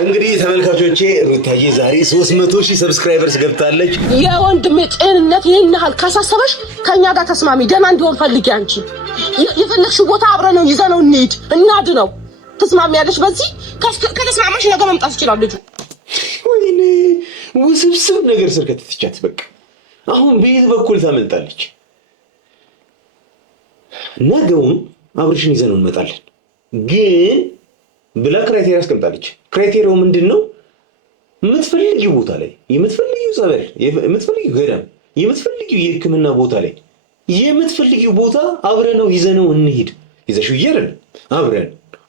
እንግዲህ ተመልካቾቼ ሩታዬ ዛሬ 300,000 ሰብስክራይበርስ ገብታለች። የወንድሜ ጤንነት ይሄን ያህል ካሳሰበሽ ከኛ ጋር ተስማሚ፣ ደህና እንዲሆን ፈልጊ። አንቺ የፈለግሽው ቦታ አብረን ነው ይዘነው እንሂድ እናድነው። ትስማሚያለሽ? በዚህ ከተስማማሽ ነገ መምጣት ይችላል ልጁ። ወይኔ ውስብስብ ነገር ስር ከተትቻት በቃ አሁን በየት በኩል ታመልጣለች? ነገውን አብርሽን ይዘነው እንመጣለን ግን ብላ ክራይቴሪያ አስቀምጣለች። ክራይቴሪያው ምንድነው? የምትፈልጊው ቦታ ላይ የምትፈልጊው ጸበል፣ የምትፈልጊው ገዳም፣ የምትፈልጊው የሕክምና ቦታ ላይ የምትፈልጊው ቦታ አብረነው ይዘነው እንሂድ። ይዘሽው ይያረን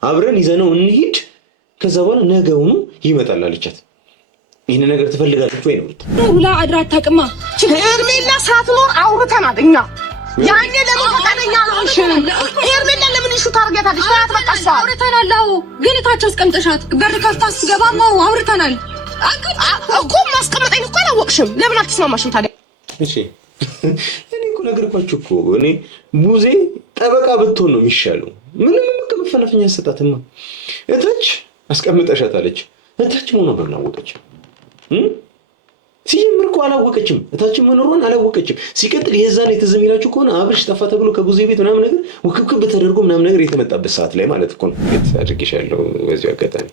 አብረን ይዘነው እንሂድ። ከዛ በኋላ ነገውኑ ይመጣል አለቻት። ይሄን ነገር ትፈልጋለች ወይ ነው? ሁላ አድራ አታውቅማ። ሄርሜላ ሳትኖር አውርተናል እኛ። ያኔ ለምን ፈቃደኛ አልሆንሽም? ሄርሜላ ለምን እሺ ታርገታለሽ? ታያት በቃ እሷ አውርተናል። አዎ ግን እታች አስቀምጠሻት በር ከፍታ ስትገባም አውርተናል እኮ። ማስቀመጠኝ እኮ አላወቅሽም። ለምን አትስማማሽም ታዲያ? እሺ እኔ እኮ ነገርኳችሁ እኮ እኔ ቡዜ ጠበቃ ብትሆን ነው የሚሻለው። ምንም መፈናፈኛ ሰጣትማ። እታች አስቀምጠሻት አለች። እታች መሆኗን በምን አወቀች? ሲጀምር እኮ አላወቀችም። እታችን መኖሯን አላወቀችም። ሲቀጥል የዛኔ ትዝ የሚላችሁ ከሆነ አብርሽ ጠፋ ተብሎ ከቡዜ ቤት ምናምን ነገር ውክብክብ ተደርጎ ምናምን ነገር የተመጣበት ሰዓት ላይ ማለት እኮ ነው። ቤት አድርጌሻለሁ በዚሁ አጋጣሚ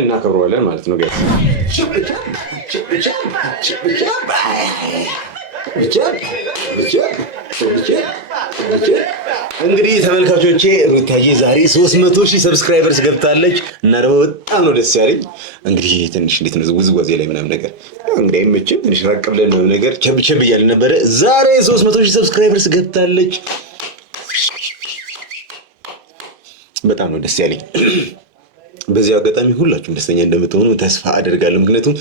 እናከብረዋለን ማለት ነው። እንግዲህ ተመልካቾቼ ሩታዬ ዛሬ 300,000 ሰብስክራይበርስ ገብታለች እና ደግሞ በጣም ነው ደስ ያለኝ። እንግዲህ ትንሽ እንዴት ነው ውዝዋዜ ላይ ምናምን ነገር እንግዲህ አይመችም። ትንሽ ራቅ ብለን ምናምን ነገር ቸብቸብ እያልን ነበረ። ዛሬ 300,000 ሰብስክራይበርስ ገብታለች። በጣም ነው ደስ ያለኝ። በዚህ አጋጣሚ ሁላችሁም ደስተኛ እንደምትሆኑ ተስፋ አደርጋለሁ። ምክንያቱም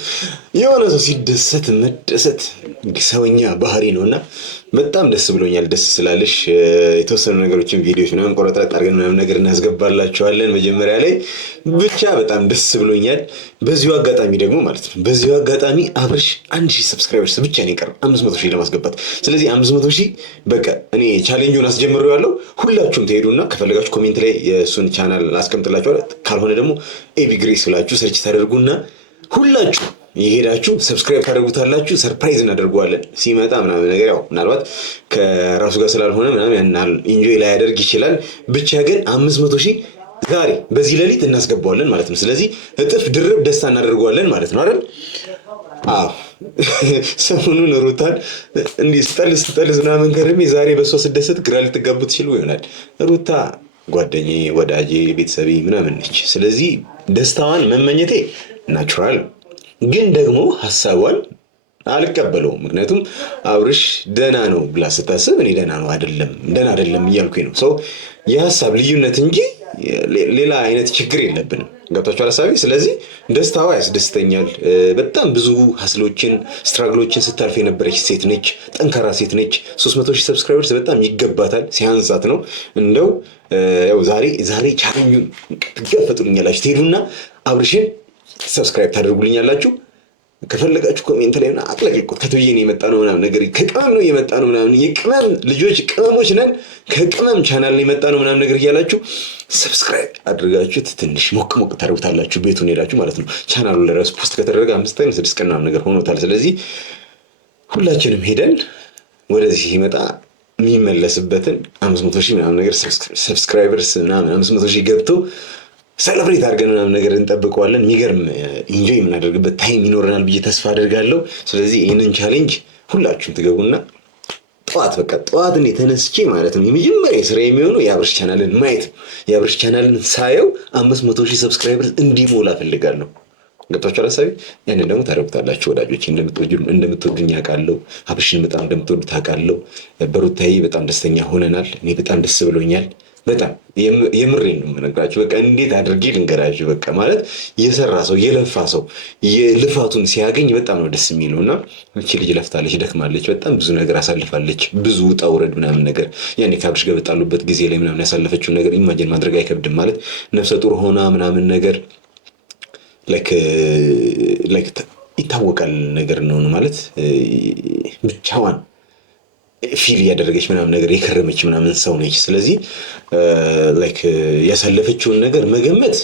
የሆነ ሰው ሲደሰት መደሰት ሰውኛ ባህሪ ነውና በጣም ደስ ብሎኛል። ደስ ስላለሽ የተወሰኑ ነገሮችን ቪዲዮዎች ምናምን ቆረጥ አድርገን ምናምን ነገር እናስገባላችኋለን መጀመሪያ ላይ ብቻ በጣም ደስ ብሎኛል። በዚሁ አጋጣሚ ደግሞ ማለት ነው በዚሁ አጋጣሚ አብርሽ 1000 ሰብስክራይበርስ ብቻ ነው የቀረው 500,000 ለማስገባት። ስለዚህ 500,000 በቃ እኔ ቻሌንጁን አስጀምሬዋለሁ። ሁላችሁም ትሄዱና ከፈለጋችሁ ኮሜንት ላይ የእሱን ቻናል አስቀምጥላችኋለሁ። ካልሆነ ደግሞ ኤቢ ግሬስ ብላችሁ ሰርች ታደርጉና ሁላችሁ የሄዳችሁ ሰብስክራይብ ታደርጉታላችሁ። ሰርፕራይዝ እናደርገዋለን ሲመጣ ምናምን ነገር ያው ምናልባት ከራሱ ጋር ስላልሆነ ምናምን ያናል ኢንጆይ ላይ ያደርግ ይችላል። ብቻ ግን 500,000 ዛሬ በዚህ ሌሊት እናስገባዋለን ማለት ነው። ስለዚህ እጥፍ ድርብ ደስታ እናደርገዋለን ማለት ነው አይደል? አዎ ሰሞኑን ሩታን እንዲህ ስጠልስ ምናምን ከርሜ ዛሬ በሷ ስደሰት ግራ ልትጋቡ ትችሉ ይሆናል። ሩታ ጓደኛዬ፣ ወዳጄ፣ ቤተሰቤ ምናምን ነች። ስለዚህ ደስታዋን መመኘቴ ናቹራል ግን ደግሞ ሐሳቧን አልቀበለውም። ምክንያቱም አብርሽ ደህና ነው ብላ ስታስብ እኔ ደህና አይደለም እያልኩኝ ነው። ሰው የሐሳብ ልዩነት እንጂ ሌላ አይነት ችግር የለብንም። ገብታችኋል ሐሳቤ? ስለዚህ ደስታዋ ያስደስተኛል። በጣም ብዙ ሀስሎችን ስትራግሎችን ስታልፍ የነበረች ሴት ነች። ጠንካራ ሴት ነች። 300,000 ሰብስክራይበርስ በጣም ይገባታል። ሲያንሳት ነው እንደው ያው ዛሬ ቻሌንጁን ትጋፈጡልኛላችሁ። ትሄዱና አብርሽን ሰብስክራይብ ታደርጉልኛላችሁ። ከፈለጋችሁ ኮሜንት ላይ እና አጥለቅልቁት። ከቶዬ ነው የመጣ ነው ምናምን ነገር ከቅመም ነው የመጣ ነው ምናምን የቅመም ልጆች ቅመሞች ነን ከቅመም ቻናል ነው የመጣ ነው ምናምን ነገር እያላችሁ ሰብስክራይብ አድርጋችሁት ትንሽ ሞቅ ታደርጉታላችሁ። ቤቱን ሄዳችሁ ማለት ነው። ቻናሉ ለራሱ ፖስት ከተደረገ 5 ቀን 6 ቀን ምናምን ነገር ሆኖታል። ስለዚህ ሁላችንም ሄደን ወደዚህ ሲመጣ የሚመለስበትን 500,000 ምናምን ነገር ሰብስክራይበርስ ምናምን 500,000 ገብቶ ሰለብሬት አድርገን ምናምን ነገር እንጠብቀዋለን። የሚገርም ኢንጆይ የምናደርግበት ታይም ይኖረናል ብዬ ተስፋ አደርጋለሁ። ስለዚህ ይህንን ቻሌንጅ ሁላችሁም ትገቡና ጠዋት እኔ ተነስቼ ማለት ነው የመጀመሪያ ስራ የሚሆነው የአብርሽ ቻናልን ማየት። የአብርሽ ቻናልን ሳየው 500,000 ሰብስክራይበርስ እንዲሞላ ፈልጋለሁ። ገብታችሁ ሐሳቤ? ያንን ደግሞ ታደርጉታላችሁ። ወዳጆቼ እንደምትወዱኝ አውቃለሁ። አብርሽን በጣም እንደምትወዱት አውቃለሁ። በሩታዬ በጣም ደስተኛ ሆነናል። እኔ በጣም ደስ ብሎኛል። በጣም የምሬን ነው የምነግራችሁ። በቃ እንዴት አድርጌ ልንገራችሁ? በቃ ማለት የሰራ ሰው የለፋ ሰው የልፋቱን ሲያገኝ በጣም ነው ደስ የሚለው። እና እቺ ልጅ ለፍታለች፣ ደክማለች፣ በጣም ብዙ ነገር አሳልፋለች፣ ብዙ ውጣ ውረድ ምናምን ነገር ያኔ ከአብርሽ ጋር በጣሉበት ጊዜ ላይ ምናምን ያሳለፈችውን ነገር ኢማጂን ማድረግ አይከብድም። ማለት ነፍሰ ጡር ሆና ምናምን ነገር ላይክ ይታወቃል ነገር ነው ማለት ብቻዋን ፊል እያደረገች ምናምን ነገር የከረመች ምናምን ሰው ነች። ስለዚህ ላይክ ያሳለፈችውን ነገር መገመት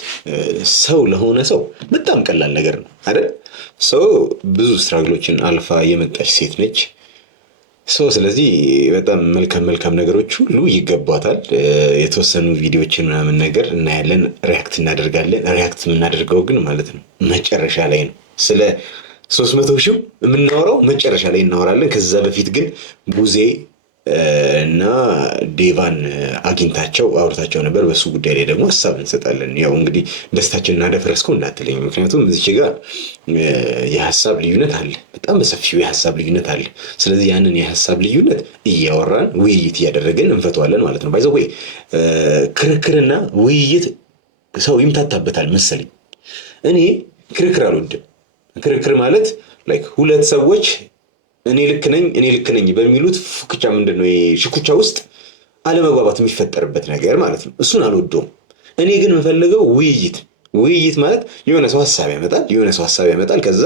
ሰው ለሆነ ሰው በጣም ቀላል ነገር ነው አይደል? ሰው ብዙ ስትራግሎችን አልፋ የመጣች ሴት ነች። ስለዚህ በጣም መልካም ነገሮች ሁሉ ይገባታል። የተወሰኑ ቪዲዮዎችን ምናምን ነገር እናያለን፣ ሪያክት እናደርጋለን። ሪያክት የምናደርገው ግን ማለት ነው መጨረሻ ላይ ነው። ስለ 300 ሺህ የምናወራው መጨረሻ ላይ እናወራለን። ከዛ በፊት ግን ቡዜ እና ዴቫን አግኝታቸው አውርታቸው ነበር። በሱ ጉዳይ ላይ ደግሞ ሀሳብ እንሰጣለን። ያው እንግዲህ ደስታችን እናደፈረስከው እንዳትለኝ፣ ምክንያቱም እዚች ጋር የሀሳብ ልዩነት አለ፣ በጣም በሰፊው የሀሳብ ልዩነት አለ። ስለዚህ ያንን የሀሳብ ልዩነት እያወራን ውይይት እያደረግን እንፈተዋለን ማለት ነው። ባይዘው ወይ ክርክርና ውይይት ሰው ይምታታበታል መሰለኝ። እኔ ክርክር አልወድም። ክርክር ማለት ላይክ ሁለት ሰዎች እኔ ልክ ነኝ በሚሉት ፉክቻ ምንድነው ሽኩቻ ውስጥ አለመግባባት የሚፈጠርበት ነገር ማለት ነው። እሱን አልወደውም። እኔ ግን የምፈልገው ውይይት ማለት የሆነ ሰው ሀሳብ ያመጣል ከዛ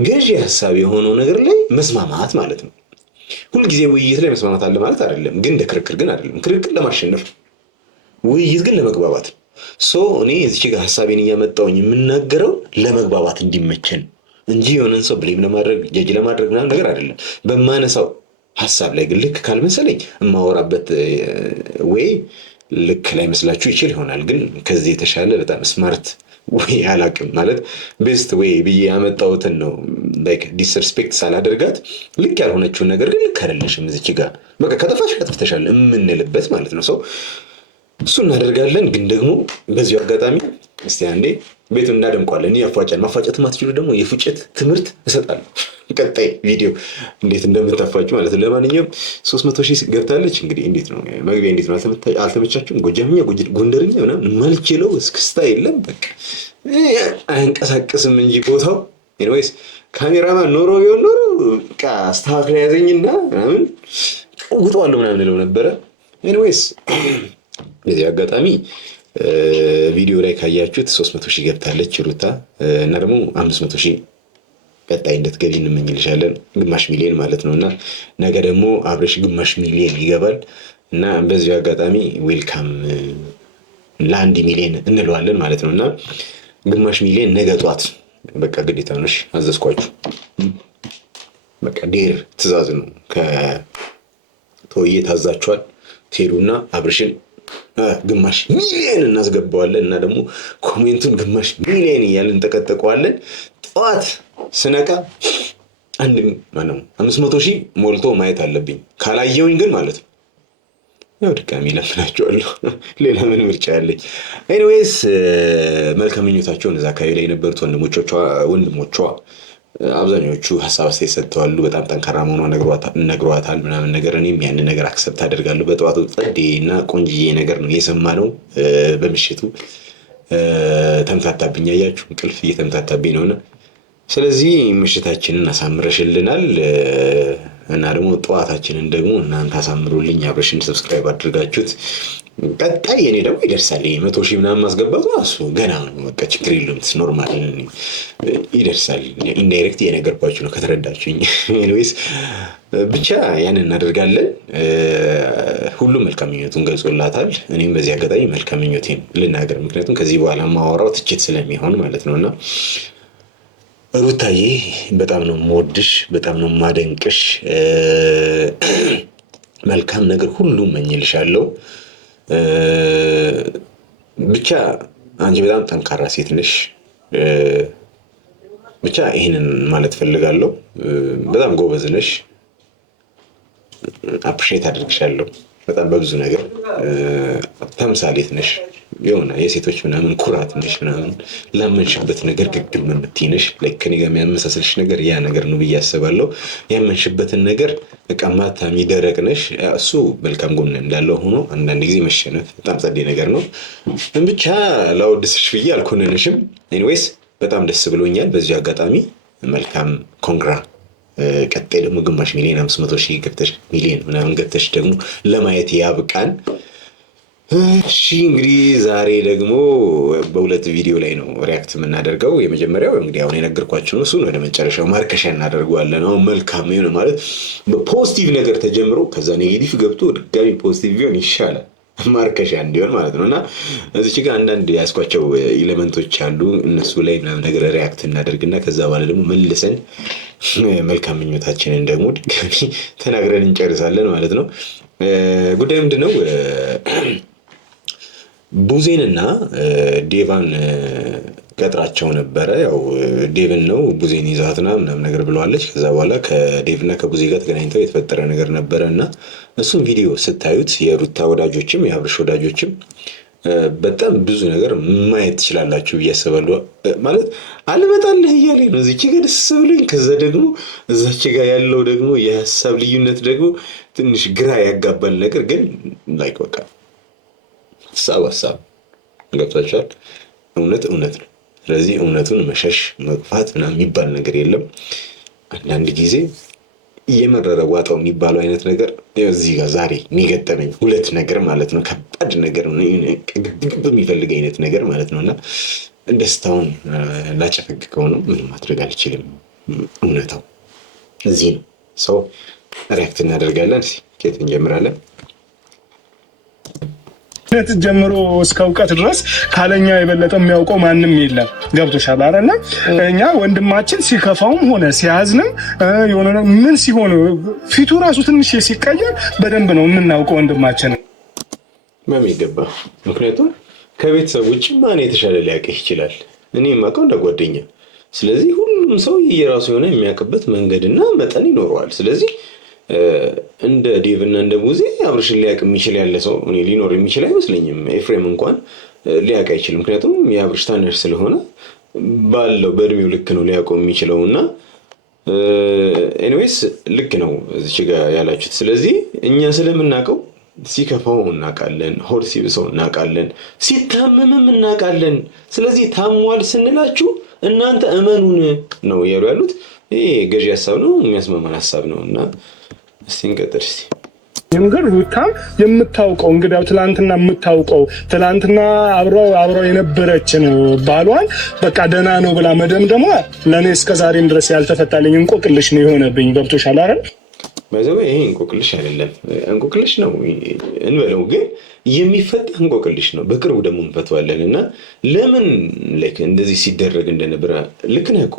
ገዢ ሀሳብ የሆነው ነገር ላይ መስማማት ማለት ነው። ሁልጊዜ ውይይት ላይ መስማማት አለ ማለት አይደለም፣ ግን እንደ ክርክር ግን አይደለም። ክርክር ለማሸነፍ፣ ውይይት ግን ለመግባባት። እኔ እዚህ ጋር ሀሳቤን እያመጣሁኝ የምናገረው ለመግባባት እንዲመቸን እንጂ የሆነን ሰው ብሌም ለማድረግ ጀጅ ለማድረግ ምናምን ነገር አይደለም። በማነሳው ሀሳብ ላይ ግን ልክ ካልመሰለኝ የማወራበት ወይ ልክ ላይ መስላችሁ ይችል ይሆናል። ግን ከዚህ የተሻለ በጣም ስማርት ወይ አላቅም ማለት ቤስት ወይ ብዬ ያመጣሁትን ነው። ላይክ ዲስሪስፔክት ሳላደርጋት ልክ ያልሆነችውን ነገር ግን ልክ አይደለሽም እዚች ጋር በቃ ከጠፋሽ ከጥፍተሻል የምንልበት ማለት ነው። እሱ እናደርጋለን። ግን ደግሞ በዚሁ አጋጣሚ እስቲ አንዴ ቤቱን እናደምቋለን። ማፋጨት ማትችሉ ደግሞ የፉጨት ትምህርት እሰጣለሁ። ቀጣይ ቪዲዮ እንዴት እንደምታፋጩ ማለት ነው። ለማንኛውም 300 ሺህ ገብታለች። እንግዲህ እንዴት ነው መግቢያ? እንዴት ነው አልተመቻችሁም? ጎጃምኛ ጎንደርኛ ምናምን ማልችለው እስክስታ የለም በቃ አይንቀሳቀስም እንጂ ቦታው። ኤኒዌይስ ካሜራማን ኖሮ ቢሆን ኖሮ በቃ አስተካክለ ያዘኝና ምናምን ውጣዋለሁ ምናምን እለው ነበረ። ኤኒዌይስ በዚህ አጋጣሚ ቪዲዮ ላይ ካያችሁት 300 ሺህ ገብታለች ሩታ እና ደግሞ 500 ሺህ ቀጣይ እንድትገቢ እንመኝልሻለን። ግማሽ ሚሊዮን ማለት ነውና ነገ ደግሞ አብረሽ ግማሽ ሚሊዮን ይገባል እና በዚህ አጋጣሚ ዌልካም ለ1 ሚሊዮን እንለዋለን ማለት ነውና ግማሽ ሚሊዮን ነገ ጧት በቃ ግዴታ ነው። እሺ አዘዝኳችሁ። በቃ ዴር ትዕዛዝ ነው። ከቶዬ ታዛችኋል። ትሄዱና አብረሽን ግማሽ ሚሊዮን እናስገባዋለን እና ደግሞ ኮሜንቱን ግማሽ ሚሊዮን እያልን እንጠቀጥቀዋለን። ጠዋት ስነቃ 500 ሺህ ሞልቶ ማየት አለብኝ። ካላየውኝ ግን ማለት ነው ያው ድጋሚ ለምናቸዋለሁ። ሌላ ምን ምርጫ ያለኝ? ኤኒዌይስ መልካም ምኞታቸውን እዛ አካባቢ ላይ የነበሩት ወንድሞቿ አብዛኞቹ ሀሳብ አስተያየት ሰጥተዋል። በጣም ጠንካራ መሆኗ ነግሯታል ምናምን ነገር። እኔም ያንን ነገር አክሰፕት አደርጋለሁ። በጠዋቱ ጸዴና ቆንጅዬ ነገር ነው የሰማነው። በምሽቱ ተምታታብኝ፣ አያችሁ እንቅልፍ እየተምታታብኝ ነውና ስለዚህ ምሽታችንን አሳምረሽልናል እና ደግሞ ጠዋታችንን ደግሞ እናንተ አሳምሩልኝ። አብረሽን ሰብስክራይብ አድርጋችሁት ቀጣይ የኔ ደግሞ ይደርሳል። 100 ሺህ ምናምን ማስገባቱ እሱ ገና ነው። በቃ ችግር የለውም። ኖርማል ይደርሳል። ኢንዳይሬክት እየነገርኳችሁ ነው ከተረዳችሁኝ። ኤኒዌይስ ብቻ ያንን እናደርጋለን። ሁሉም መልካም ምኞቱን ገልጾላታል። እኔም በዚህ አጋጣሚ መልካም ምኞቴን ልናገር፣ ምክንያቱም ከዚህ በኋላ ማወራው ትችት ስለሚሆን ማለት ነውና ሩታዬ በጣም ነው የምወድሽ፣ በጣም ነው የማደንቅሽ። መልካም ነገር ሁሉ እመኝልሻለሁ። ብቻ አንቺ በጣም ጠንካራ ሴት ነሽ። ብቻ ይሄንን ማለት ፈልጋለሁ። በጣም ጎበዝ ነሽ። አፕሪሼት አድርግሻለሁ። በጣም በብዙ ነገር ተምሳሌት ነሽ። የሆነ የሴቶች ምናምን ኩራት ነሽ ምናምን ላመንሽበት ነገር ግግም የምትይ ነሽ። ላይክ ከኔ ጋር የሚያመሳስልሽ ነገር ያ ነገር ነው ብዬ አስባለሁ። ያመንሽበትን ነገር በቃ ማታሚ ደረቅ ነሽ። እሱ መልካም ጎን እንዳለው ሆኖ አንዳንድ ጊዜ መሸነፍ በጣም ጸዴ ነገር ነው። ብቻ ላወድስሽ ብዬ አልኮንንሽም። ኤኒዌይስ በጣም ደስ ብሎኛል በዚህ አጋጣሚ። መልካም ኮንግራ። ቀጣይ ደግሞ ግማሽ ሚሊዮን 500,000 ገብተሽ ሚሊዮን ምናምን ገብተሽ ደግሞ ለማየት ያብቃን። እሺ እንግዲህ ዛሬ ደግሞ በሁለት ቪዲዮ ላይ ነው ሪያክት የምናደርገው። የመጀመሪያው እንግዲህ አሁን የነገርኳችሁ ነው። እሱን ወደ መጨረሻው ማርከሻ እናደርገዋለን። አሁን መልካም ይሁን ማለት በፖዚቲቭ ነገር ተጀምሮ ከዛ ኔጌቲቭ ገብቶ ድጋሚ ፖዚቲቭ ቢሆን ይሻላል፣ ማርከሻ እንዲሆን ማለት ነው። እና እዚች ጋር አንዳንድ ያስኳቸው ኤሌመንቶች አሉ። እነሱ ላይ ምናምን ነገር ሪያክት እናደርግና ከዛ በኋላ ደግሞ መልሰን መልካም ምኞታችንን ደግሞ ድጋሚ ተናግረን እንጨርሳለን ማለት ነው። ጉዳዩ ምንድን ነው? ቡዜንና ዴቫን ቀጥራቸው ነበረ። ያው ዴቭን ነው ቡዜን ይዛትና ምናምን ነገር ብለዋለች። ከዛ በኋላ ከዴቭና ከቡዜ ጋር ተገናኝተው የተፈጠረ ነገር ነበረ እና እሱም ቪዲዮ ስታዩት የሩታ ወዳጆችም የአብርሽ ወዳጆችም በጣም ብዙ ነገር ማየት ትችላላችሁ ብዬ አስባለሁ። ማለት አልመጣልህ እያለኝ ነው እዚች ጋር ደስ ብሎኝ፣ ከዛ ደግሞ እዛች ጋር ያለው ደግሞ የሀሳብ ልዩነት ደግሞ ትንሽ ግራ ያጋባል ነገር ግን ላይክ በቃ ሀሳብ ገብታችኋል። እውነት ነው። ስለዚህ እውነቱን መሸሽ መግፋት ምናምን የሚባል ነገር የለም። አንዳንድ ጊዜ እየመረረ ዋጣው የሚባለው አይነት ነገር እዚህ ጋር ዛሬ የሚገጠመኝ ሁለት ነገር ማለት ነው። ከባድ ነገር ነው፣ ግብ የሚፈልግ አይነት ነገር ማለት ነው። እና ደስታውን ላጨፈግከው ነው። ምንም ማድረግ አልችልም። እውነታው እዚህ ነው። ሰው ሪያክት እናደርጋለን። ከየት እንጀምራለን? ጀምሮ እስከ እውቀት ድረስ ካለኛ የበለጠ የሚያውቀው ማንም የለም። ገብቶሻል አይደል? እኛ ወንድማችን ሲከፋውም ሆነ ሲያዝንም የሆነ ምን ሲሆን ፊቱ ራሱ ትንሽ ሲቀየር በደንብ ነው የምናውቀው ወንድማችን በሚገባ። ምክንያቱም ከቤተሰብ ውጭ ማን የተሻለ ሊያውቅህ ይችላል? እኔ የማውቀው እንደ ጓደኛ። ስለዚህ ሁሉም ሰው የራሱ የሆነ የሚያውቅበት መንገድና መጠን ይኖረዋል። ስለዚህ እንደ ዴቭ እና እንደ ቡዜ አብርሽን ሊያውቅ የሚችል ያለ ሰው እኔ ሊኖር የሚችል አይመስለኝም። ኤፍሬም እንኳን ሊያውቅ አይችልም። ምክንያቱም የአብርሽ ታናሽ ስለሆነ ባለው በእድሜው ልክ ነው ሊያውቀው የሚችለው። እና ኤኒዌይስ ልክ ነው እዚች ጋር ያላችሁት። ስለዚህ እኛ ስለምናውቀው ሲከፋው እናውቃለን፣ ሆድ ሲብሰው እናውቃለን፣ ሲታመምም እናውቃለን። ስለዚህ ታሟል ስንላችሁ እናንተ እመኑን ነው እያሉ ያሉት። ይሄ ገዢ ሀሳብ ነው፣ የሚያስማማን ሀሳብ ነው። እና እስቲ እንቀጥል። እስቲ የምገር ሩታም የምታውቀው እንግዲያው ትላንትና የምታውቀው ትላንትና አብረው የነበረችን ባሏን በቃ ደህና ነው ብላ መደምደሟ ለእኔ እስከዛሬም ድረስ ያልተፈታልኝ እንቆቅልሽ ነው የሆነብኝ። ገብቶሻል አይደል? በዛው ይሄ እንቆቅልሽ አይደለም፣ እንቆቅልሽ ነው እንበለው፣ ግን የሚፈታ እንቆቅልሽ ነው። በቅርቡ ደግሞ እንፈተዋለን። እና ለምን ላይክ እንደዚህ ሲደረግ እንደነበረ ልክ ነህ እኮ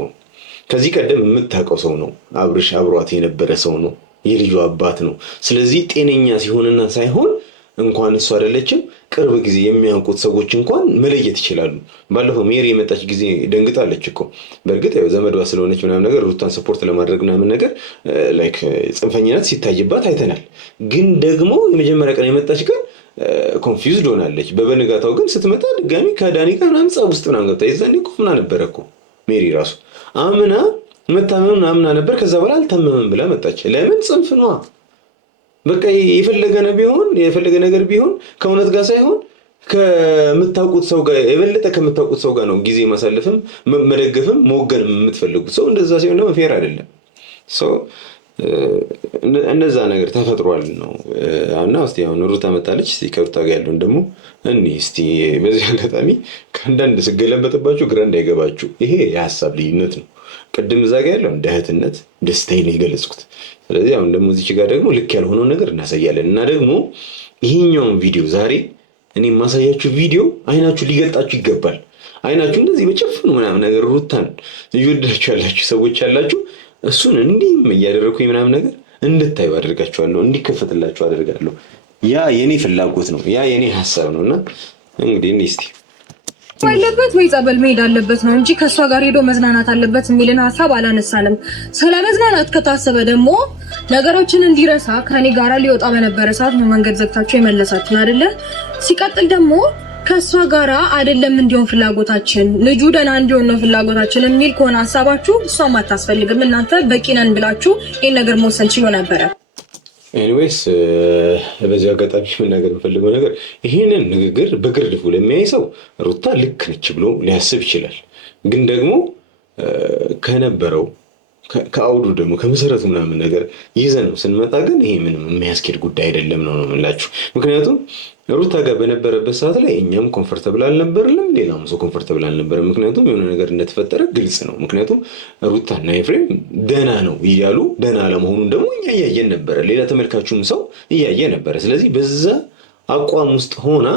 ከዚህ ቀደም የምታውቀው ሰው ነው። አብርሽ አብሯት የነበረ ሰው ነው፣ የልጁ አባት ነው። ስለዚህ ጤነኛ ሲሆንና ሳይሆን እንኳን እሱ አይደለችም ቅርብ ጊዜ የሚያውቁት ሰዎች እንኳን መለየት ይችላሉ። ባለፈው ሜሪ የመጣች ጊዜ ደንግጣለች እኮ። በእርግጥ ያው ዘመዷ ስለሆነች ምናምን ነገር ሩታን ሰፖርት ለማድረግ ምናምን ነገር ላይክ ጽንፈኝነት ሲታይባት አይተናል። ግን ደግሞ የመጀመሪያ ቀን የመጣች ቀን ኮንፊውዝድ ሆናለች። በበንጋታው ግን ስትመጣ ድጋሚ ከዳኒ ጋር ምናምን ጸብ ውስጥ ምናምን ገብታ የዛኔ ቆምና ነበረ እኮ ሜሪ ራሱ አምና መታመም አምና ነበር። ከዛ በኋላ አልታመመም ብላ መጣች። ለምን? ጽንፍ ነዋ። በቃ የፈለገ ነገር ቢሆን ከእውነት ጋር ሳይሆን ከምታውቁት ሰው ጋር የበለጠ ከምታውቁት ሰው ጋር ነው ጊዜ ማሳለፍም መደገፍም መወገንም የምትፈልጉት ሰው። እንደዛ ሲሆን ደግሞ ፌር አይደለም። እነዛ ነገር ተፈጥሯል ነው። እና እስቲ አሁን ሩታ መጣለች። እስቲ ከሩታ ጋር ያለውን ደግሞ እስቲ በዚህ አጋጣሚ ከአንዳንድ ስገለበጥባችሁ ግራ እንዳይገባችሁ፣ ይሄ የሀሳብ ልዩነት ነው። ቅድም እዛ ጋር ያለው እንደ እህትነት ደስታዬን የገለጽኩት። ስለዚህ አሁን ደግሞ እዚች ጋር ደግሞ ልክ ያልሆነውን ነገር እናሳያለን። እና ደግሞ ይሄኛውን ቪዲዮ ዛሬ እኔ የማሳያችሁ ቪዲዮ አይናችሁ ሊገልጣችሁ ይገባል። አይናችሁ እንደዚህ በጨፍኑ ምናምን ነገር ሩታን እየወደዳችሁ ያላችሁ ሰዎች ያላችሁ እሱን እንዲህም እያደረኩኝ ምናምን ነገር እንድታዩ አደርጋችኋለሁ፣ እንዲከፈትላችሁ አደርጋለሁ። ያ የኔ ፍላጎት ነው፣ ያ የኔ ሀሳብ ነው። እና እንግዲህ እስቲ ባለበት ወይ ጸበል መሄድ አለበት ነው እንጂ ከሷ ጋር ሄዶ መዝናናት አለበት የሚልን ሐሳብ አላነሳንም። ስለ መዝናናት ከታሰበ ደግሞ ነገሮችን እንዲረሳ ከኔ ጋር ሊወጣ በነበረ ሰዓት ነው መንገድ ዘግታችሁ የመለሳችሁን አይደለ? ሲቀጥል ደግሞ ከሷ ጋራ አይደለም እንዲሆን ፍላጎታችን ልጁ ደህና እንዲሆን ነው ፍላጎታችን የሚል ከሆነ ሐሳባችሁ እሷም አታስፈልግም። እናንተ በቂ ነን ብላችሁ ይሄን ነገር መወሰን ችሎ ነበረ። ኤኒዌይስ በዚህ አጋጣሚ መናገር የምፈልገው ነገር ይሄንን ንግግር በግርድፉ ለሚያይ ሰው ሩታ ልክ ነች ብሎ ሊያስብ ይችላል። ግን ደግሞ ከነበረው ከአውዱ ደግሞ ከመሰረቱ ምናምን ነገር ይዘነው ስንመጣ ግን ይሄ ምንም የሚያስኬድ ጉዳይ አይደለም ነው የምላችሁ። ምክንያቱም ሩታ ጋር በነበረበት ሰዓት ላይ እኛም ኮምፎርተብል አልነበርንም፣ ሌላም ሰው ኮምፎርተብል አልነበረም። ምክንያቱም የሆነ ነገር እንደተፈጠረ ግልጽ ነው። ምክንያቱም ሩታና ኤፍሬም ደህና ነው እያሉ ደህና አለመሆኑን ደግሞ እኛ እያየን ነበረ፣ ሌላ ተመልካቹም ሰው እያየ ነበረ። ስለዚህ በዛ አቋም ውስጥ ሆና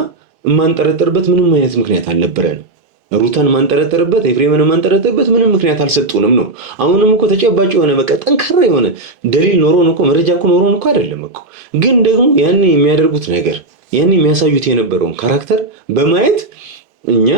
የማንጠረጠርበት ምንም አይነት ምክንያት አልነበረንም። ሩታን ማንጠረጠርበት ኤፍሬምን ማንጠረጠርበት ምንም ምክንያት አልሰጡንም ነው። አሁንም እኮ ተጨባጭ የሆነ በቃ ጠንካራ የሆነ ደሊል ኖሮን እኮ መረጃ እኮ ኖሮን እኮ አይደለም እኮ። ግን ደግሞ ያን የሚያደርጉት ነገር ያን የሚያሳዩት የነበረውን ካራክተር በማየት እኛ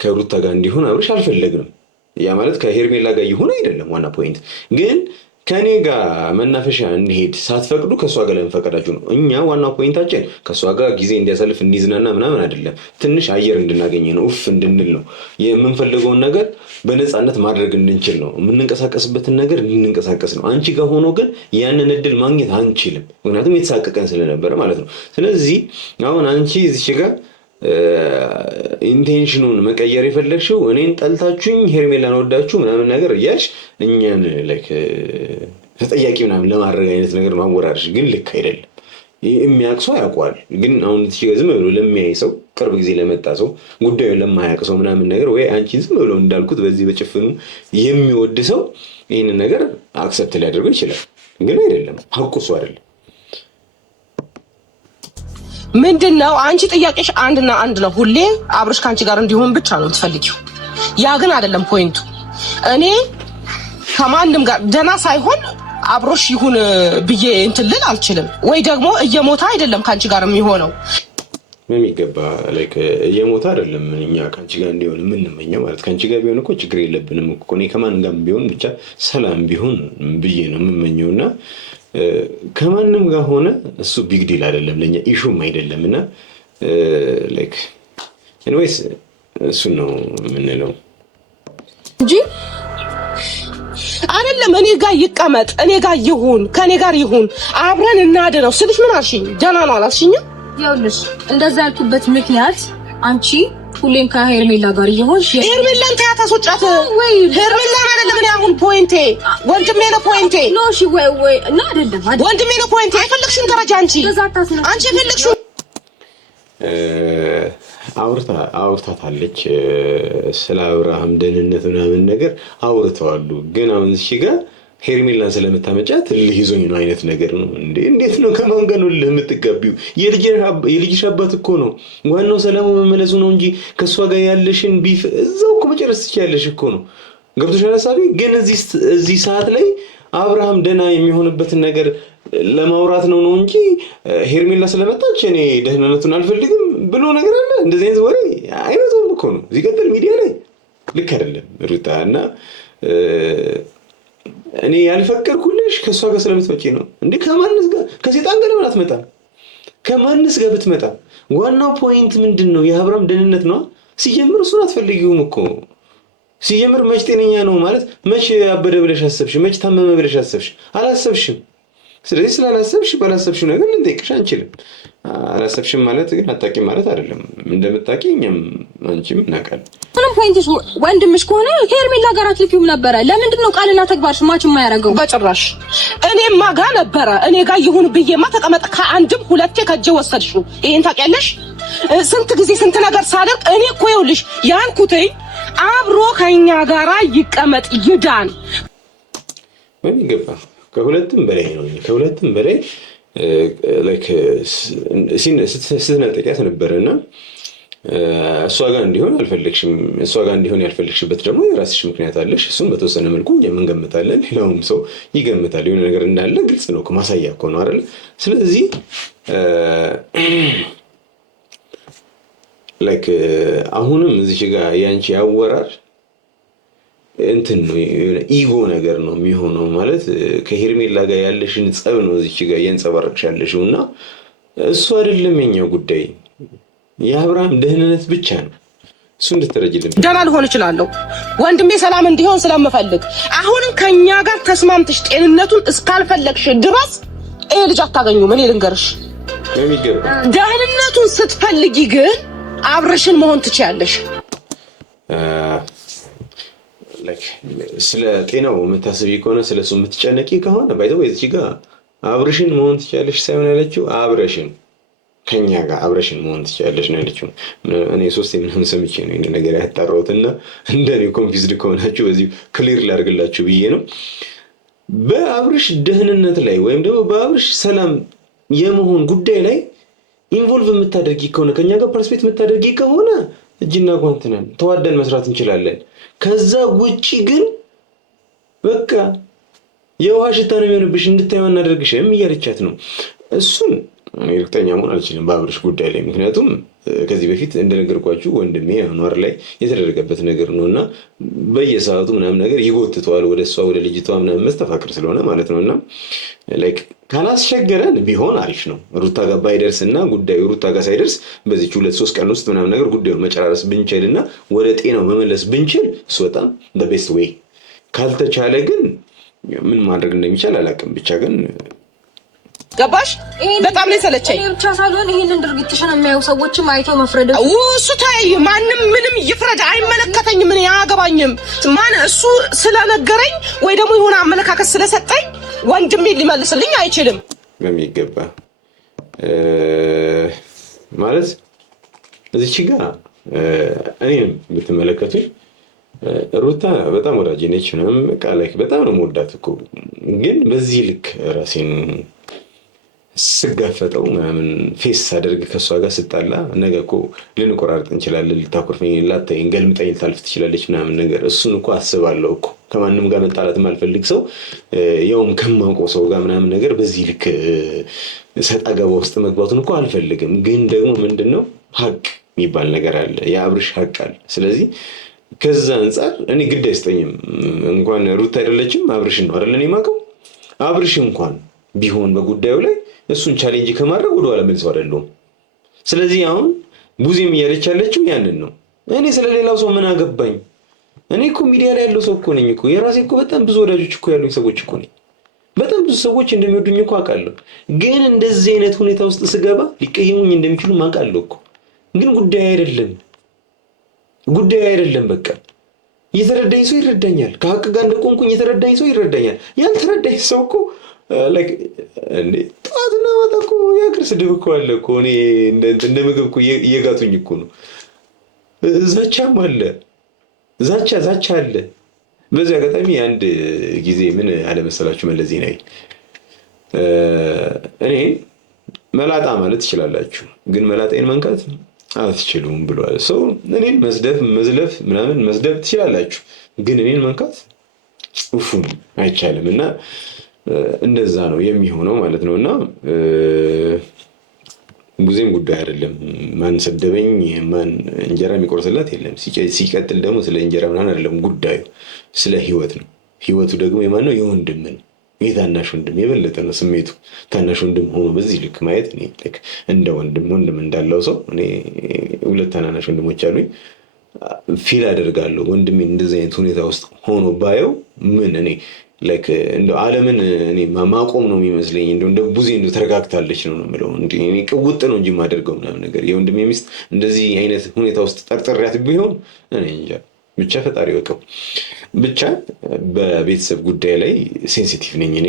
ከሩታ ጋር እንዲሆን አብርሽ አልፈለግንም። ያ ማለት ከሄርሜላ ጋር ይሁን አይደለም ዋና ፖይንት። ግን ከኔ ጋር መናፈሻ እንሄድ ሳትፈቅዱ ከሷ ጋር ለምን ፈቀዳችሁ ነው። እኛ ዋናው ፖይንታችን ከሷ ጋር ጊዜ እንዲያሳልፍ እንዲዝናና ምናምን አይደለም፣ ትንሽ አየር እንድናገኝ ነው፣ ኡፍ እንድንል ነው። የምንፈልገውን ነገር በነፃነት ማድረግ እንድንችል ነው፣ የምንንቀሳቀስበትን ነገር እንድንንቀሳቀስ ነው። አንቺ ጋር ሆኖ ግን ያንን እድል ማግኘት አንችልም፣ ምክንያቱም የተሳቀቀን ስለነበረ ማለት ነው። ስለዚህ አሁን አንቺ እዚች ጋር ኢንቴንሽኑን መቀየር የፈለግሽው እኔን ጠልታችሁኝ ሄርሜላን ወዳችሁ ምናምን ነገር እያልሽ እኛን ላይክ ተጠያቂ ምናምን ለማድረግ አይነት ነገር ማወራርሽ ግን ልክ አይደለም። የሚያውቅ ሰው ያውቀዋል። ግን አሁን ዝም ብሎ ለሚያይ ሰው ቅርብ ጊዜ ለመጣ ሰው ጉዳዩን ለማያውቅ ሰው ምናምን ነገር ወይ አንቺ ዝም ብሎ እንዳልኩት በዚህ በጭፍኑ የሚወድ ሰው ይህንን ነገር አክሰፕት ሊያደርገው ይችላል። ግን አይደለም፣ ሀቁ እሱ አይደለም። ምንድነው አንቺ ጥያቄሽ አንድና አንድ ነው። ሁሌ አብርሽ ካንቺ ጋር እንዲሆን ብቻ ነው የምትፈልጊው። ያ ግን አይደለም ፖይንቱ። እኔ ከማንም ጋር ደና ሳይሆን አብሮሽ ይሁን ብዬ እንትን ልል አልችልም። ወይ ደግሞ እየሞታ አይደለም ካንቺ ጋር የሚሆነው የሚገባ ላይክ እየሞታ አይደለም እኛ ካንቺ ጋር እንዲሆን የምንመኘው ማለት ካንቺ ጋር ቢሆን እኮ ችግር የለብንም እኮ። እኔ ከማን ጋር ቢሆን ብቻ ሰላም ቢሆን ብዬ ነው የምመኘውና ከማንም ጋር ሆነ እሱ ቢግ ዲል አይደለም ለኛ ኢሹም አይደለምና ላይክ ኤኒዌይስ እሱ ነው የምንለው እንጂ አይደለም። እኔ ጋር ይቀመጥ፣ እኔ ጋር ይሁን፣ ከኔ ጋር ይሁን፣ አብረን እናድነው ስልሽ ምን አልሽኝ? ደህና ነው አላልሽኝም? ይኸውልሽ እንደዛ ያልኩበት ምክንያት አንቺ ሁሌም ከሄርሜላ ጋር ይሆንሽ ሄርሜላን ታያታሶጫት ወይ ሄርሜላን አይደለም። እኔ አሁን ፖይንቴ ወንድሜ ነው ፖይንቴ ነው። እሺ ወይ እና አይደለም ወንድሜ ነው ፖይንቴ። አይፈልግሽም ደረጃ አንቺ የፈልግሽው አውርታታለች ስለ አብርሃም ደህንነት ምናምን ነገር አውርተዋሉ። ግን አሁን እሺ ጋር ሄርሜላን ስለምታመጫት ልጅ ይዞኝ ነው አይነት ነገር ነው እንዴ? እንዴት ነው ከማን ጋር ነው የምትጋቢው? የልጅሽ አባት እኮ ነው። ዋናው ሰላሙ መመለሱ ነው እንጂ ከሷ ጋር ያለሽን ቢፍ እዛው እኮ መጨረስ ትችያለሽ እኮ ነው። ገብቶሻል ሐሳቤ? ግን እዚህ ሰዓት ላይ አብርሃም ደህና የሚሆንበትን ነገር ለማውራት ነው እንጂ ሄርሜላ ስለመጣች እኔ ደህንነቱን አልፈልግም ብሎ ነገር አለ። እንደዚህ አይነት ወሬ አይነቱም እኮ ነው። እዚህ ቀጥል ሚዲያ ላይ ልክ አይደለም ሩታ እና እኔ ያልፈቀድኩልሽ ከሷ ጋር ስለምትመጪ ነው እንዴ? ከማንስ ጋር ከሴጣን ጋር ለምን አትመጣም? ከማንስ ጋር ብትመጣ ዋናው ፖይንት ምንድነው? የአብርሃም ደህንነት ነው። ሲጀምር እሱን አትፈልጊውም እኮ ሲጀምር። መች ጤነኛ ነው ማለት መች አበደ ብለሽ አሰብሽ? መች ታመመ ብለሽ አሰብሽ? አላሰብሽም። ስለዚህ ስላላሰብሽ ባላሰብሽው ነገር ልንጠይቅሽ አንችልም። አላሰብሽም ማለት ግን አታውቂም ማለት አይደለም። እንደምታውቂ እኛም አንቺም እናውቃለን። ምንም ፖይንትሽ ወንድምሽ ከሆነ ሄርሜላ ጋር አትልፊውም ነበረ። ለምንድን ነው ቃልና ተግባርሽ ማች የማያደርገው? በጭራሽ እኔማ ጋር ነበረ። እኔ ጋር ይሁን ብዬማ ተቀመጠ። ከአንድም ሁለቴ ከእጄ ወሰድሽው። ይሄን ታውቂያለሽ። ስንት ጊዜ ስንት ነገር ሳደርግ እኔ እኮ ይኸውልሽ ያንኩትኝ አብሮ ከኛ ጋራ ይቀመጥ ይዳን ወይ ገባ። ከሁለቱም በላይ ነው። ከሁለቱም በላይ ላይክ ስትነጠቂያት ነበርና እሷ ጋር እንዲሆን አልፈለግሽም። እሷ ጋር እንዲሆን ያልፈለግሽበት ደግሞ የራስሽ ምክንያት አለሽ። እሱም በተወሰነ መልኩ እኛም እንገምታለን፣ ሌላውም ሰው ይገምታል። የሆነ ነገር እንዳለ ግልጽ ነው፣ ማሳያ እኮ ነው አይደል? ስለዚህ ላይክ አሁንም እዚህ ጋር ያንቺ ያወራር እንትን ነው ኢጎ ነገር ነው የሚሆነው ማለት ከሄርሜላ ጋር ያለሽን ጸብ ነው እዚህ ጋር ያንጸባረቅሽ ያለሽውና እሱ አይደለም የኛው ጉዳይ የአብርሃም ደህንነት ብቻ ነው እሱ እንድትረጅልኝ ደህና ልሆን እችላለሁ ወንድሜ ሰላም እንዲሆን ስለምፈልግ አሁንም ከኛ ጋር ተስማምተሽ ጤንነቱን እስካልፈለግሽ ድረስ ይሄ ልጅ አታገኙም እኔ ልንገርሽ ደህንነቱን ስትፈልጊ ግን አብረሽን መሆን ትችያለሽ ላይክ ስለ ጤናው የምታስቢ ከሆነ ስለሱ የምትጨነቂ ከሆነ ባይተው እዚህ ጋር አብረሽን መሆን ትችያለሽ ሳይሆን ያለችው አብረሽን ከኛ ጋር አብረሽን መሆን ትችያለሽ ነው ያለችው እኔ ሶስቴ ምናምን ሰምቼ ነው ይሄን ነገር ያጣራሁትና እንደኔ ኮንፊውዝድ ከሆናችሁ በዚህ ክሊር ላድርግላችሁ ብዬ ነው በአብረሽ ደህንነት ላይ ወይም ደግሞ በአብረሽ ሰላም የመሆን ጉዳይ ላይ ኢንቮልቭ የምታደርጊ ከሆነ ከኛ ጋር ፓርቲሲፔት የምታደርጊ ከሆነ እጅና ጓንት ነን ተዋደን መስራት እንችላለን ከዛ ውጪ ግን በቃ የውሃ ሽታ ነው የሚሆንብሽ እንድታየው እናደርግሽም እያለቻት ነው እሱን እኔ እርግጠኛ መሆን አልችልም በአብረሽ ጉዳይ ላይ ምክንያቱም ከዚህ በፊት እንደነገርኳችሁ ወንድሜ አኗር ላይ የተደረገበት ነገር ነውና በየሰዓቱ ምናምን ነገር ይጎትተዋል ወደ እሷ ወደ ልጅቷ ምናምን መስተፋቅር ስለሆነ ማለት ነውና ላይክ ካላስቸገረን ቢሆን አሪፍ ነው ሩታ ጋር ባይደርስና ጉዳዩ ሩታ ጋር ሳይደርስ በዚህ 2-3 ቀን ውስጥ ምናምን ነገር ጉዳዩን መጨራረስ ብንችልና ወደ ጤናው መመለስ ብንችል እሱ በጣም the best way ካልተቻለ ግን ምን ማድረግ እንደሚቻል አላውቅም ብቻ ግን ገባሽ በጣም ላይ ሰለቸኝ እኔ ብቻ ሳልሆን ይሄንን ድርጊትሽን የሚያዩ ሰዎችም አይተው መፍረድ እሱ ታይ ማንም ምንም ይፍረድ አይመለከተኝም ምን ያገባኝም ማን እሱ ስለነገረኝ ወይ ደግሞ የሆነ አመለካከት ስለሰጠኝ ወንድሜ ሊመልስልኝ አይችልም በሚገባ ማለት እዚህ ጋር እኔም የምትመለከቱኝ ሩታ በጣም ወዳጄ ነች ምናምን ቃላይክ በጣም ነው የምወዳት እኮ ግን በዚህ ልክ ራሴን ስጋፈጠው ምናምን ፌስ አደርግ ከሷ ጋር ስጣላ ነገ እኮ ልንቆራርጥ እንችላለን ልታኮርፈኝ ላታይን ገልምጠኝ ልታልፍ ትችላለች ምናምን ነገር እሱን እኮ አስባለሁ እኮ ከማንም ጋር መጣላት የማልፈልግ ሰው ያውም ከማውቀው ሰው ጋር ምናምን ነገር በዚህ ልክ ሰጣ ገባ ውስጥ መግባቱን እኮ አልፈልግም ግን ደግሞ ምንድነው ሀቅ የሚባል ነገር አለ የአብርሽ ሀቅ አለ ስለዚህ ከዛ አንፃር እኔ ግድ አይስጠኝም እንኳን ሩታ አይደለችም አብርሽ ነው አይደል እኔ ማቀው አብርሽ እንኳን ቢሆን በጉዳዩ ላይ እሱን ቻሌንጅ ከማድረግ ወደ ኋላ መልሰው አይደለም ስለዚህ አሁን ቡዜም እያለች ያለችው ያንን ነው እኔ ስለሌላው ሰው ምን አገባኝ እኔ እኮ ሚዲያ ላይ ያለው ሰው እኮ ነኝ እኮ የራሴ እኮ በጣም ብዙ ወዳጆች እኮ ያሉኝ ሰዎች እኮ ነኝ በጣም ብዙ ሰዎች እንደሚወዱኝ እኮ አውቃለሁ ግን እንደዚህ አይነት ሁኔታ ውስጥ ስገባ ሊቀየሙኝ እንደሚችሉ ማውቃለሁ እኮ ግን ጉዳይ አይደለም በቃ የተረዳኝ ሰው ይረዳኛል ከሀቅ ጋር እንደቆምኩኝ የተረዳኝ ሰው ይረዳኛል ያልተረዳኝ ሰው እኮ ላይክ እንዴ ጣትና ማታ እኮ ያገር ስድብ እኮ አለ እኮ እኔ እንደ ምግብ እኮ እየጋቱኝ እኮ ነው ዛቻም አለ ዛቻ አለ በዚህ አጋጣሚ አንድ ጊዜ ምን አለ መሰላችሁ መለስ ዜናዊ እኔ መላጣ ማለት ትችላላችሁ ግን መላጣዬን መንካት አትችሉም ብሏል ሰው እኔን መዝለፍ ምናምን መስደብ ትችላላችሁ ግን እኔን መንካት ኡፉን አይቻልም እና እንደዛ ነው የሚሆነው ማለት ነውና ብዙም ጉዳይ አይደለም ማን ሰደበኝ ማን እንጀራ የሚቆርስላት የለም ሲቀጥል ደግሞ ስለ እንጀራ ምናምን አይደለም ጉዳዩ ስለ ህይወት ነው ህይወቱ ደግሞ የማን ነው የወንድም ነው የታናሽ ወንድም የበለጠ ነው ስሜቱ ታናሽ ወንድም ሆኖ በዚህ ልክ ማየት እኔ ልክ እንደ ወንድም እንዳለው ሰው እኔ ሁለት ታናናሽ ወንድሞች አሉኝ ፊል አደርጋለሁ ወንድሜ እንደዚህ አይነት ሁኔታ ውስጥ ሆኖ ባየው ምን እኔ ላይክ እንደ ዓለምን እኔ ማቆም ነው የሚመስለኝ እንደ ቡዜ እንደ ተረጋግታለች ነው የምለው እኔ ቅውጥ ነው እንጂ ማደርገው ምናምን ነገር የወንድሜ ሚስት እንደዚህ አይነት ሁኔታ ውስጥ ጠርጥሬያት ቢሆን እኔ እንጃ ብቻ ፈጣሪ ወቀው ብቻ በቤተሰብ ጉዳይ ላይ ሴንሲቲቭ ነኝ እኔ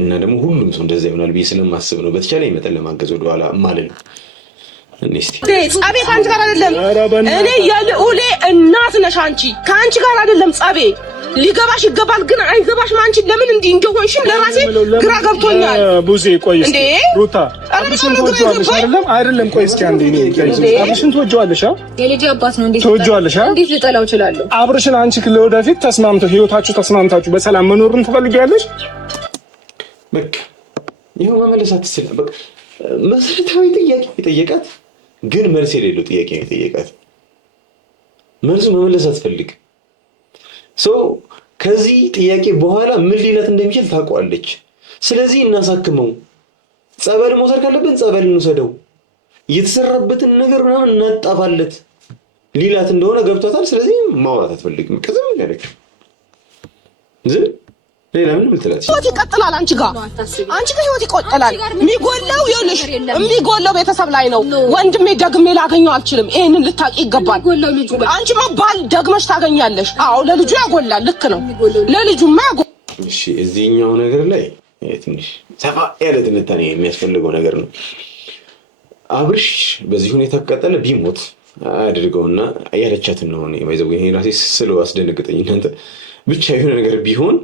እና ደግሞ ሁሉም ሰው እንደዛ ይሆናል ብዬ ስለማስብ ነው በተቻለኝ መጠን ለማገዝ ወደ ኋላ ማለት ነው ጸቤ ከአንቺ ጋር አይደለም እኔ የልዑሌ እናት ነሽ አንቺ ከአንቺ ጋር አይደለም ጸቤ ሊገባሽ ይገባል ግን አይገባሽም አንቺ ለምን እንዲህ እንደሆንሽም ለራሴ ግራ ገብቶኛል ቡዜ ቆይ እስኪ ሩታ አብሽን ትወጂዋለሽ አይደለም ቆይ እስኪ አንዴ እኔ አብሽን ትወጂዋለሽ የልጅ አባት ነው እንዴ ትወጂዋለሽ እንዴት ልጠላው እችላለሁ አብርሽን አንቺ ለወደፊት ተስማምታችሁ በሰላም መኖርን ትፈልጊያለሽ በቃ ይሄው መመለስ አትችልም በቃ መሰረታዊ ጥያቄ የጠየቃት ግን መልስ የሌለው ጥያቄ ነው የጠየቃት። መልሱ መመለስ አትፈልግ። ከዚህ ጥያቄ በኋላ ምን ሊላት እንደሚችል ታውቀዋለች። ስለዚህ እናሳክመው፣ ጸበል መውሰድ ካለብን ጸበል እንውሰደው፣ የተሰራበትን ነገር ምናምን እናጣፋለት ሊላት እንደሆነ ገብቷታል። ስለዚህ ማውራት አትፈልግም። ዝም ያለችው ዝም ሌላ ምን ልትላት? ህይወት ይቀጥላል። አንቺ ጋር ህይወት ይቆጥላል። የሚጎለው ይኸውልሽ፣ የሚጎለው ቤተሰብ ላይ ነው። ወንድሜ ደግሜ ላገኘው አልችልም። ይሄንን ልታቂ ይገባል። አንቺማ ባል ደግመሽ ታገኛለሽ። አዎ ለልጁ ያጎላል። ልክ ነው፣ ለልጁማ ያጎላል። እሺ እዚህኛው ነገር ላይ ትንሽ ሰፋ ያለ ትንታኔ የሚያስፈልገው ነገር ነው። አብርሽ በዚህ ሁኔታ ከቀጠለ ቢሞት አድርገውና ያለቻትን ነው የማይዘው። ይሄ ራሴ ስለው አስደነግጠኝ። እናንተ ብቻ የሆነ ነገር ቢሆን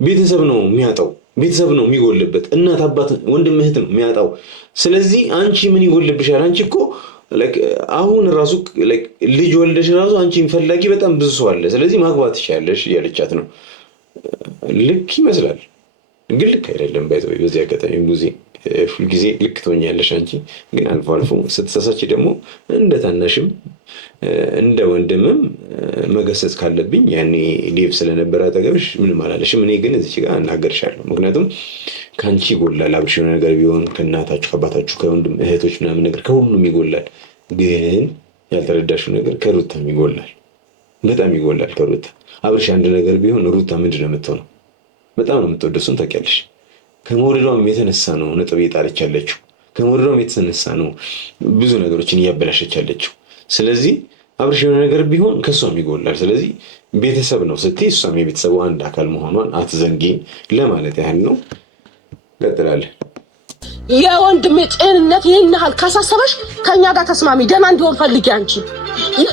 ቤተሰብ ነው የሚያጣው፣ ቤተሰብ ነው የሚጎልበት፣ እናት አባት ወንድም እህት ነው የሚያጣው። ስለዚህ አንቺ ምን ይጎልብሻል? አንቺ እኮ አሁን ራሱ ልጅ ወልደሽ ራሱ አንቺን ፈላጊ በጣም ብዙ ሰው አለ። ስለዚህ ማግባት ትችያለሽ እያለቻት ነው። ልክ ይመስላል ግን ልክ አይደለም። በዚህ አጋጣሚ ሙዚ ሁልጊዜ ልክ ትሆኛለሽ አንቺ። ግን አልፎ አልፎ ስትሳሳች ደግሞ እንደ ታናሽም እንደ ወንድምም መገሰጽ ካለብኝ ያኔ ሌብ ስለነበረ አጠገብሽ ምንም አላለሽም። እኔ ግን እዚህ ጋር እናገርሻለሁ። ምክንያቱም ከአንቺ ይጎላል። አብርሽ የሆነ ነገር ቢሆን ከእናታችሁ ከአባታችሁ ከወንድም እህቶች ምናምን ነገር ከሁሉም ይጎላል። ግን ያልተረዳሽው ነገር ከሩታም ይጎላል፣ በጣም ይጎላል ከሩታ። አብርሽ አንድ ነገር ቢሆን ሩታ ምንድን ነው የምትሆነው? በጣም ነው የምትወደው፣ እሱን ታውቂያለሽ። ከመውደዷም የተነሳ ነው ነጥብ እየጣለች ያለችው። ከመውደዷም የተነሳ ነው ብዙ ነገሮችን እያበላሸች ያለችው። ስለዚህ አብርሽ የሆነ ነገር ቢሆን ከእሷም ይጎላል። ስለዚህ ቤተሰብ ነው ስትይ እሷም የቤተሰቡ አንድ አካል መሆኗን አትዘንጊ ለማለት ያህል ነው። ቀጥላለን። የወንድሜ ጤንነት ይሄን ያህል ካሳሰበሽ ከኛ ጋር ተስማሚ፣ ደህና እንዲሆን ፈልጊ። አንቺ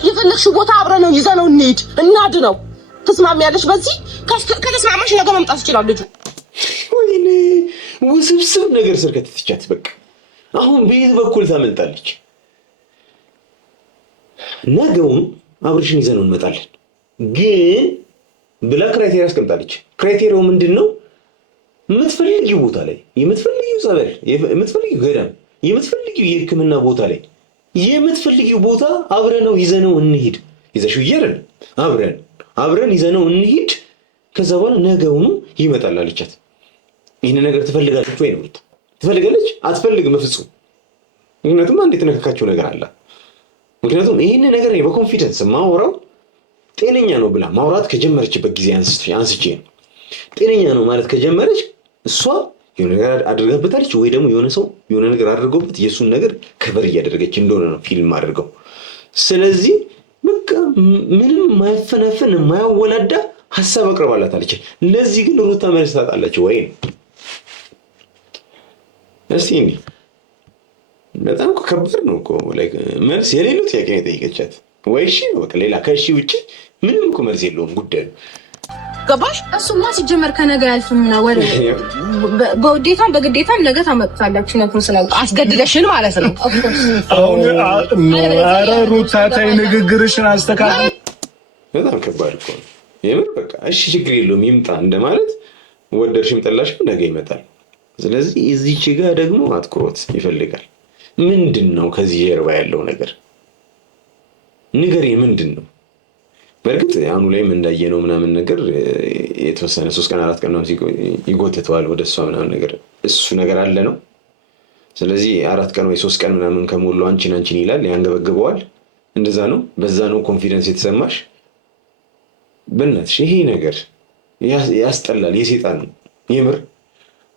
የፈለግሽው ቦታ አብረን ነው ይዘነው እንሂድ፣ እናድነው። ትስማሚያለሽ? በዚህ ከተስማማሽ ነገ መምጣት ይችላል ልጁ። ወይኔ ውስብስብ ነገር ስር ከተትቻት በቃ አሁን በየት በኩል ታመልጣለች? ነገውን አብርሽን ይዘነው እንመጣለን ግን ብላ ክራይቴሪያ አስቀምጣለች። ክራይቴሪያው ምንድን ነው? የምትፈልጊው ቦታ ላይ፣ የምትፈልጊው ጸበል፣ የምትፈልጊው ገዳም፣ የምትፈልጊው የሕክምና ቦታ ላይ፣ የምትፈልጊው ቦታ አብረነው ይዘነው እንሂድ። ይዘሽው እያለን አብረን ይዘነው እንሂድ። ከዛ በኋላ ነገውኑ ይመጣል አለቻት። ይህን ነገር ትፈልጋለች ወይ ነው? ትፈልጋለች? አትፈልግም በፍጹም። ምክንያቱም አንድ የተነካካቸው ነገር አለ። ምክንያቱም ይህን ነገር በኮንፊደንስ ማውራው ጤነኛ ነው ብላ ማውራት ከጀመረችበት ጊዜ አንስቼ ነው። ጤነኛ ነው ማለት ከጀመረች እሷ የሆነ ነገር አድርጋበታለች ወይ ደግሞ የሆነ ሰው የሆነ ነገር አድርገውበት የእሱን ነገር ከበር እያደረገች እንደሆነ ነው ፊልም አድርገው። ስለዚህ በቃ ምንም የማያፈናፍን የማያወላዳ ሀሳብ አቅርባላታለች። ለዚህ ግን ሩታ መልስ ታጣለች ወይ ነው? እስቲ እኔ በጣም ከባድ ነው እኮ መልስ የሌለው ጥያቄ ነው የጠየቀቻት። ወይ እሺ ነው በቃ፣ ሌላ ከእሺ ውጭ ምንም እኮ መልስ የለውም ጉዳዩ። ገባሽ? እሱማ ሲጀመር ከነገ ያልፍም ነው ወደ በውዴታም በግዴታም ነገ ታመጣላችሁ ነው ስለዚህ አስገድደሽን ማለት ነው። አሁን ኧረ ሩታ ታይ ንግግርሽን አስተካክል። በጣም ከባድ እኮ ነው የምር። በቃ እሺ ችግር የለውም ይምጣ እንደማለት፣ ወደድሽም ጠላሽም ነገ ይመጣል። ስለዚህ እዚች ጋር ደግሞ አትኩሮት ይፈልጋል። ምንድን ነው ከዚህ ጀርባ ያለው ነገር ንገሪ፣ ምንድን ነው? በእርግጥ አሁኑ ላይም እንዳየነው ምናምን ነገር የተወሰነ 3 ቀን 4 ቀን ነው ይጎትተዋል ወደ እሷ ምናምን ነገር፣ እሱ ነገር አለ ነው። ስለዚህ 4 ቀን ወይ 3 ቀን ምናምን ከሞላው አንቺን ይላል፣ ያንገበግበዋል። እንደዛ ነው፣ በዛ ነው ኮንፊደንስ የተሰማሽ። በእናትሽ ይሄ ነገር ያስጠላል፣ የሴጣን ነው የምር።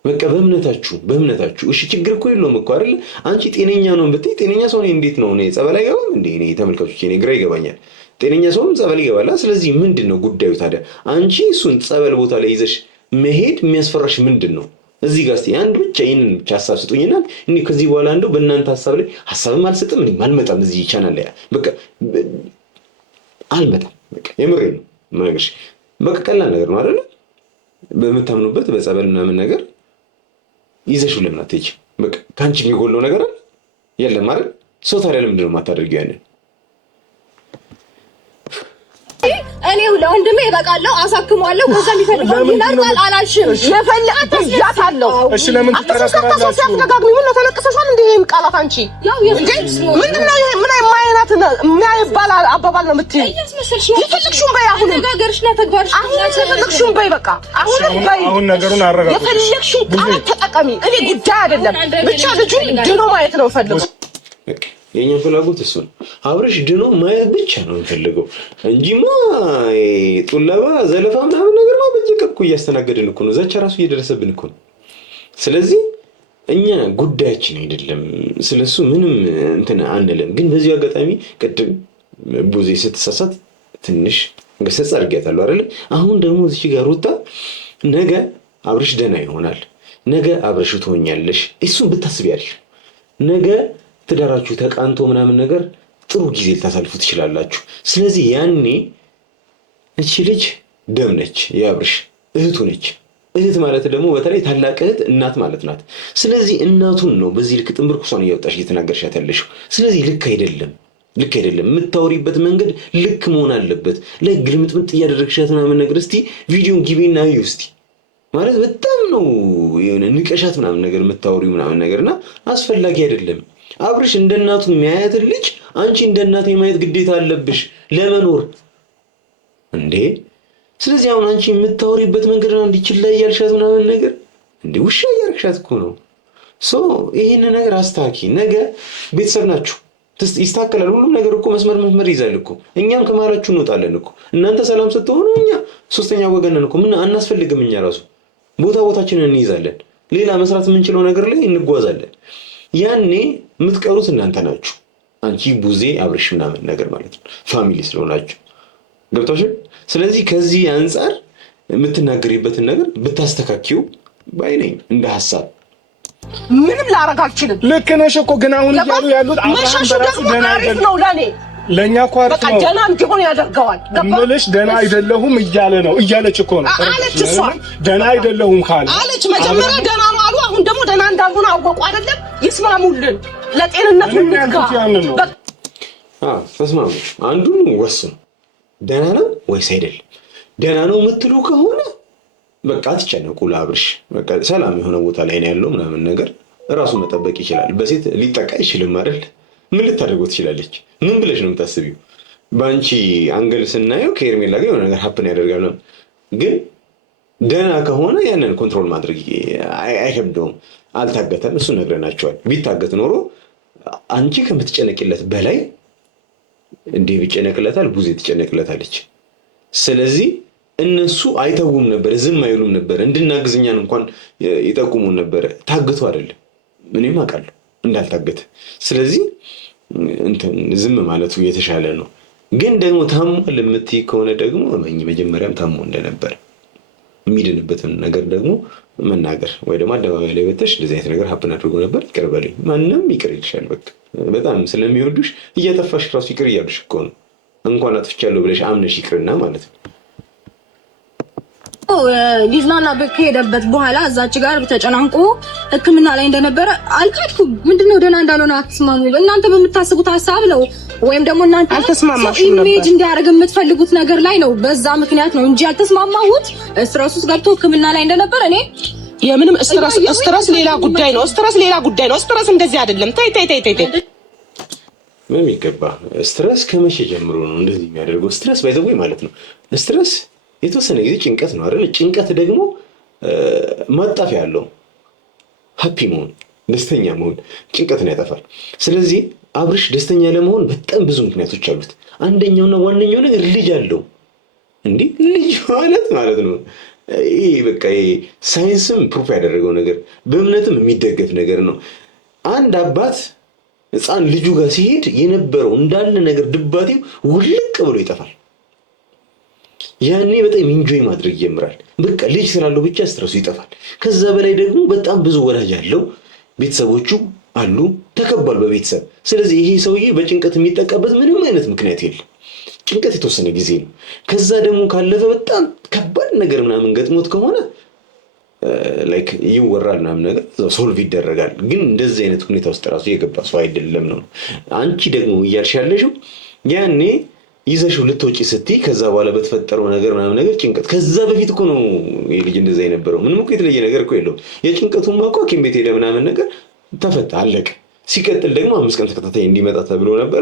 በቃ በእምነታችሁ እሺ፣ ችግር እኮ የለውም እኮ አይደል? አንቺ ጤነኛ ነው ብትይ፣ ጤነኛ ሰው ነኝ እንዴት ነው ጸበል አይገባም እንዴ? እኔ ተመልካቾች እኔ ግራ ይገባኛል። ጤነኛ ሰውም ጸበል ይገባል። ስለዚህ ምንድን ነው ጉዳዩ ታዲያ? አንቺ እሱን ጸበል ቦታ ላይ ይዘሽ መሄድ የሚያስፈራሽ ምንድን ነው? እዚህ ጋር እስኪ አንድ ብቻ ይህንን ብቻ ሀሳብ ስጡኝና እኔ ከዚህ በኋላ እንደው በእናንተ ሀሳብ ላይ ሀሳብም አልሰጥም፣ እኔም አልመጣም እዚህ ቻናል ላይ በቃ አልመጣም። በቃ የምሬ ነው የምነግርሽ። በቃ ቀላል ነገር ነው አይደለ? በምታምኑበት በጸበል ምናምን ነገር ይዘሽው ለምን አትሄጂም? በቃ ከአንቺ የሚጎለው ነገር አለ የለም አይደል? ሰው ታዲያ ለምንድን ነው የማታደርጊው ያንን? እኔ ለወንድሜ እበቃለሁ አሳክመዋለሁ ከዛ የሚፈልገው ይላል አላልሽም የፈለአት ያታለው እሺ ለምን ተከራከራላችሁ ሲያስተጋግሚ ምን ነው ተለቅሰሻል እንዴ ይሄም ቃላት አንቺ ምንድነው ይሄ ምን አይማይናት የሚያይባል አባባል ነው የምትይ የፈለግሽውን በይ አሁን ነገርሽ ነው ተግባርሽ አሁን የፈለግሽውን በይ በቃ አሁን ነገሩን አረጋግጥ የፈለግሽውን ቃላት ተጠቀሚ እኔ ጉዳይ አይደለም ብቻ ልጁ ድኖ ማየት ነው ፈልጉ የኛ ፍላጎት እሱ ነው አብረሽ ድኖ ማየት ብቻ ነው የምፈልገው እንጂማ ጡለባ ዘለፋ ምናምን ነገርማ በየቀኩ እያስተናገድን እኮ ነው ዛቻ ራሱ እየደረሰብን እኮ ነው ስለዚህ እኛ ጉዳያችን አይደለም ስለሱ ምንም እንትን አንልም ግን በዚህ አጋጣሚ ቅድም ቡዜ ስትሳሳት ትንሽ ገሰጽ አድርጊያታለሁ አይደል አሁን ደግሞ እዚህ ጋር ሩታ ነገ አብረሽ ደና ይሆናል ነገ አብረሽ ትሆኛለሽ እሱን ብታስቢ አሪፍ ነገ ትዳራችሁ ተቃንቶ ምናምን ነገር ጥሩ ጊዜ ልታሳልፉ ትችላላችሁ ስለዚህ ያኔ እቺ ልጅ ደም ነች ያብርሽ እህቱ ነች እህት ማለት ደግሞ በተለይ ታላቅ እህት እናት ማለት ናት ስለዚህ እናቱን ነው በዚህ ልክ ጥምብርኩሷን እያወጣሽ እየተናገርሻት ያለሽው ስለዚህ ልክ አይደለም የምታወሪበት መንገድ ልክ መሆን አለበት ለግልምጥምጥ እያደረግሻት ምናምን ነገር እስቲ ቪዲዮን ግቢና እዩ እስቲ ማለት በጣም ነው የሆነ ንቀሻት ምናምን ነገር የምታወሪው ምናምን ነገርና አስፈላጊ አይደለም አብርሽ እንደ እናቱ የሚያያት ልጅ አንቺ እንደ እናት የማየት ግዴታ አለብሽ ለመኖር እንዴ ስለዚህ አሁን አንቺ የምታወሪበት መንገድ ነው እንዲችል ላይ ያልሻት ምናምን ነገር እንዴ ውሻ ያርክሻት እኮ ነው ይሄን ነገር አስተካኪ ነገ ቤተሰብ ናችሁ ይስተካከላል ሁሉም ነገር እኮ መስመር ይዛል እኮ እኛም ከማላችሁ እንወጣለን እኮ እናንተ ሰላም ስትሆኑ እኛ ሶስተኛ ወገን ነን እኮ ምን አናስፈልግም እኛ ራሱ ቦታችንን እንይዛለን ሌላ መስራት የምንችለው ነገር ላይ እንጓዛለን ያኔ የምትቀሩት እናንተ ናችሁ አንቺ ቡዜ አብርሽ ምናምን ነገር ማለት ነው ፋሚሊ ስለሆናችሁ ገብታችሁ ስለዚህ ከዚህ አንፃር የምትናገሪበትን ነገር ብታስተካክዩ ባይነኝ እንደ ሐሳብ ምንም ላረጋ አልችልም ልክ ነሽ እኮ ግን አሁን ያሉት አብርሃም በራሱ ደና አይደለም ነው ለኔ ለኛ ኳርት ነው በቃ ደና እንዲሆን ያደርገዋል ምንሽ ደና አይደለሁም እያለች እኮ ነው አለች እሷ ደና አይደለሁም ካለ አለች መጀመሪያ ደና ነው አሉ አሁን ደግሞ ደና እንዳልሆነ አወቁ አይደለም ይስማሙልን ለጤንነቱ እንድጋ ተስማሙ አንዱን ወስኑ ደና ነው ወይስ አይደለም ደና ነው የምትሉ ከሆነ በቃ አትጨነቁ ለአብርሽ በቃ ሰላም የሆነ ቦታ ላይ ነው ያለው ምናምን ነገር ራሱ መጠበቅ ይችላል በሴት ሊጠቃ ይችላል አይደል ምን ልታደርገው ትችላለች ምን ብለሽ ነው የምታስቢው ባንቺ አንገል ስናየው ከኤርሜላ ጋር የሆነ ነገር ሀፕን ያደርጋል ግን ደና ከሆነ ያንን ኮንትሮል ማድረግ አይከብደውም አልታገተም እሱ ነግረናቸዋል ቢታገት ኖሮ አንቺ ከምትጨነቅለት በላይ እንዴ ቢጨነቅለታል ቡዜ ትጨነቅለታለች ስለዚህ እነሱ አይተውም ነበር ዝም አይሉም ነበር እንድናግዝኛን እንኳን ይጠቁሙን ነበር ታግቱ አይደለም ምንም አውቃለሁ እንዳልታገተ ስለዚህ እንትን ዝም ማለቱ የተሻለ ነው ግን ደግሞ ታሞ ለምትይ ከሆነ ደግሞ መጀመሪያም ታሞ እንደነበር የሚድንበትን ነገር ደግሞ መናገር ወይ ደግሞ አደባባይ ላይ ወጥተሽ እንደዚህ አይነት ነገር ሀፕን አድርጎ ነበር ይቅር በለኝ ማንንም ይቅር ይልሻል በቃ በጣም ስለሚወዱሽ እያጠፋሽ ራሱ ይቅር እያሉሽ እኮ ነው እንኳን አጥፍቻለሁ ብለሽ አምነሽ ይቅርና ማለት ነው ሊዝናና ከሄደበት በኋላ እዛች ጋር ተጨናንቆ ሕክምና ላይ እንደነበረ አልካድኩም ምንድነው ደና እንዳልሆነ አትስማሙ እናንተ በምታስቡት ሐሳብ ነው ወይም ደግሞ እናንተ አልተስማማሽም ነበር ኢሜጅ እንዲያደርግ የምትፈልጉት ነገር ላይ ነው በዛ ምክንያት ነው እንጂ አልተስማማሁት ስትረስ ውስጥ ገብቶ ሕክምና ላይ እንደነበረ እኔ የምንም ስትረስ ሌላ ጉዳይ ነው ስትረስ እንደዚህ አይደለም ተይ ምን ይገባ ስትረስ ከመቼ ጀምሮ ነው እንደዚህ የሚያደርገው ስትረስ ባይዘው ማለት ነው ስትረስ የተወሰነ ጊዜ ጭንቀት ነው አይደል ጭንቀት ደግሞ ማጣፊያ ያለው ሃፒ መሆን ደስተኛ መሆን ጭንቀትን ያጠፋል ስለዚህ አብርሽ ደስተኛ ለመሆን በጣም ብዙ ምክንያቶች አሉት አንደኛውና ዋነኛው ነገር ልጅ አለው እንዴ ልጅ ማለት ነው ይሄ በቃ ሳይንስም ፕሩፍ ያደረገው ነገር በእምነትም የሚደገፍ ነገር ነው አንድ አባት ህፃን ልጁ ጋር ሲሄድ የነበረው እንዳለ ነገር ድባቴው ውልቅ ብሎ ይጠፋል ያኔ በጣም ኢንጆይ ማድረግ ይጀምራል በቃ ልጅ ስላለው ብቻ ስትረሱ ይጠፋል ከዛ በላይ ደግሞ በጣም ብዙ ወላጅ አለው ቤተሰቦቹ አሉ ተከቧል በቤተሰብ ስለዚህ ይሄ ሰውዬ በጭንቀት የሚጠቃበት ምንም አይነት ምክንያት የለም ጭንቀት የተወሰነ ጊዜ ነው ከዛ ደግሞ ካለፈ በጣም ከባድ ነገር ምናምን ገጥሞት ከሆነ ላይክ ይወራል ምናምን ነገር ሶልቭ ይደረጋል ግን እንደዚህ አይነት ሁኔታ ውስጥ ራሱ የገባ ሰው አይደለም ነው አንቺ ደግሞ እያልሽ ያለሽው ያኔ ይዘሽው ልትወጪ ስትይ ከዛ በኋላ በተፈጠረው ነገር ምናምን ነገር ጭንቀት ከዛ በፊት እኮ ነው የልጅ እንደዛ የነበረው። ምንም እኮ የተለየ ነገር እኮ የለውም። የጭንቀቱማ እኮ ሐኪም ቤት ሄደ ምናምን ነገር ተፈታ አለቀ። ሲቀጥል ደግሞ 5 ቀን ተከታታይ እንዲመጣ ተብሎ ነበረ።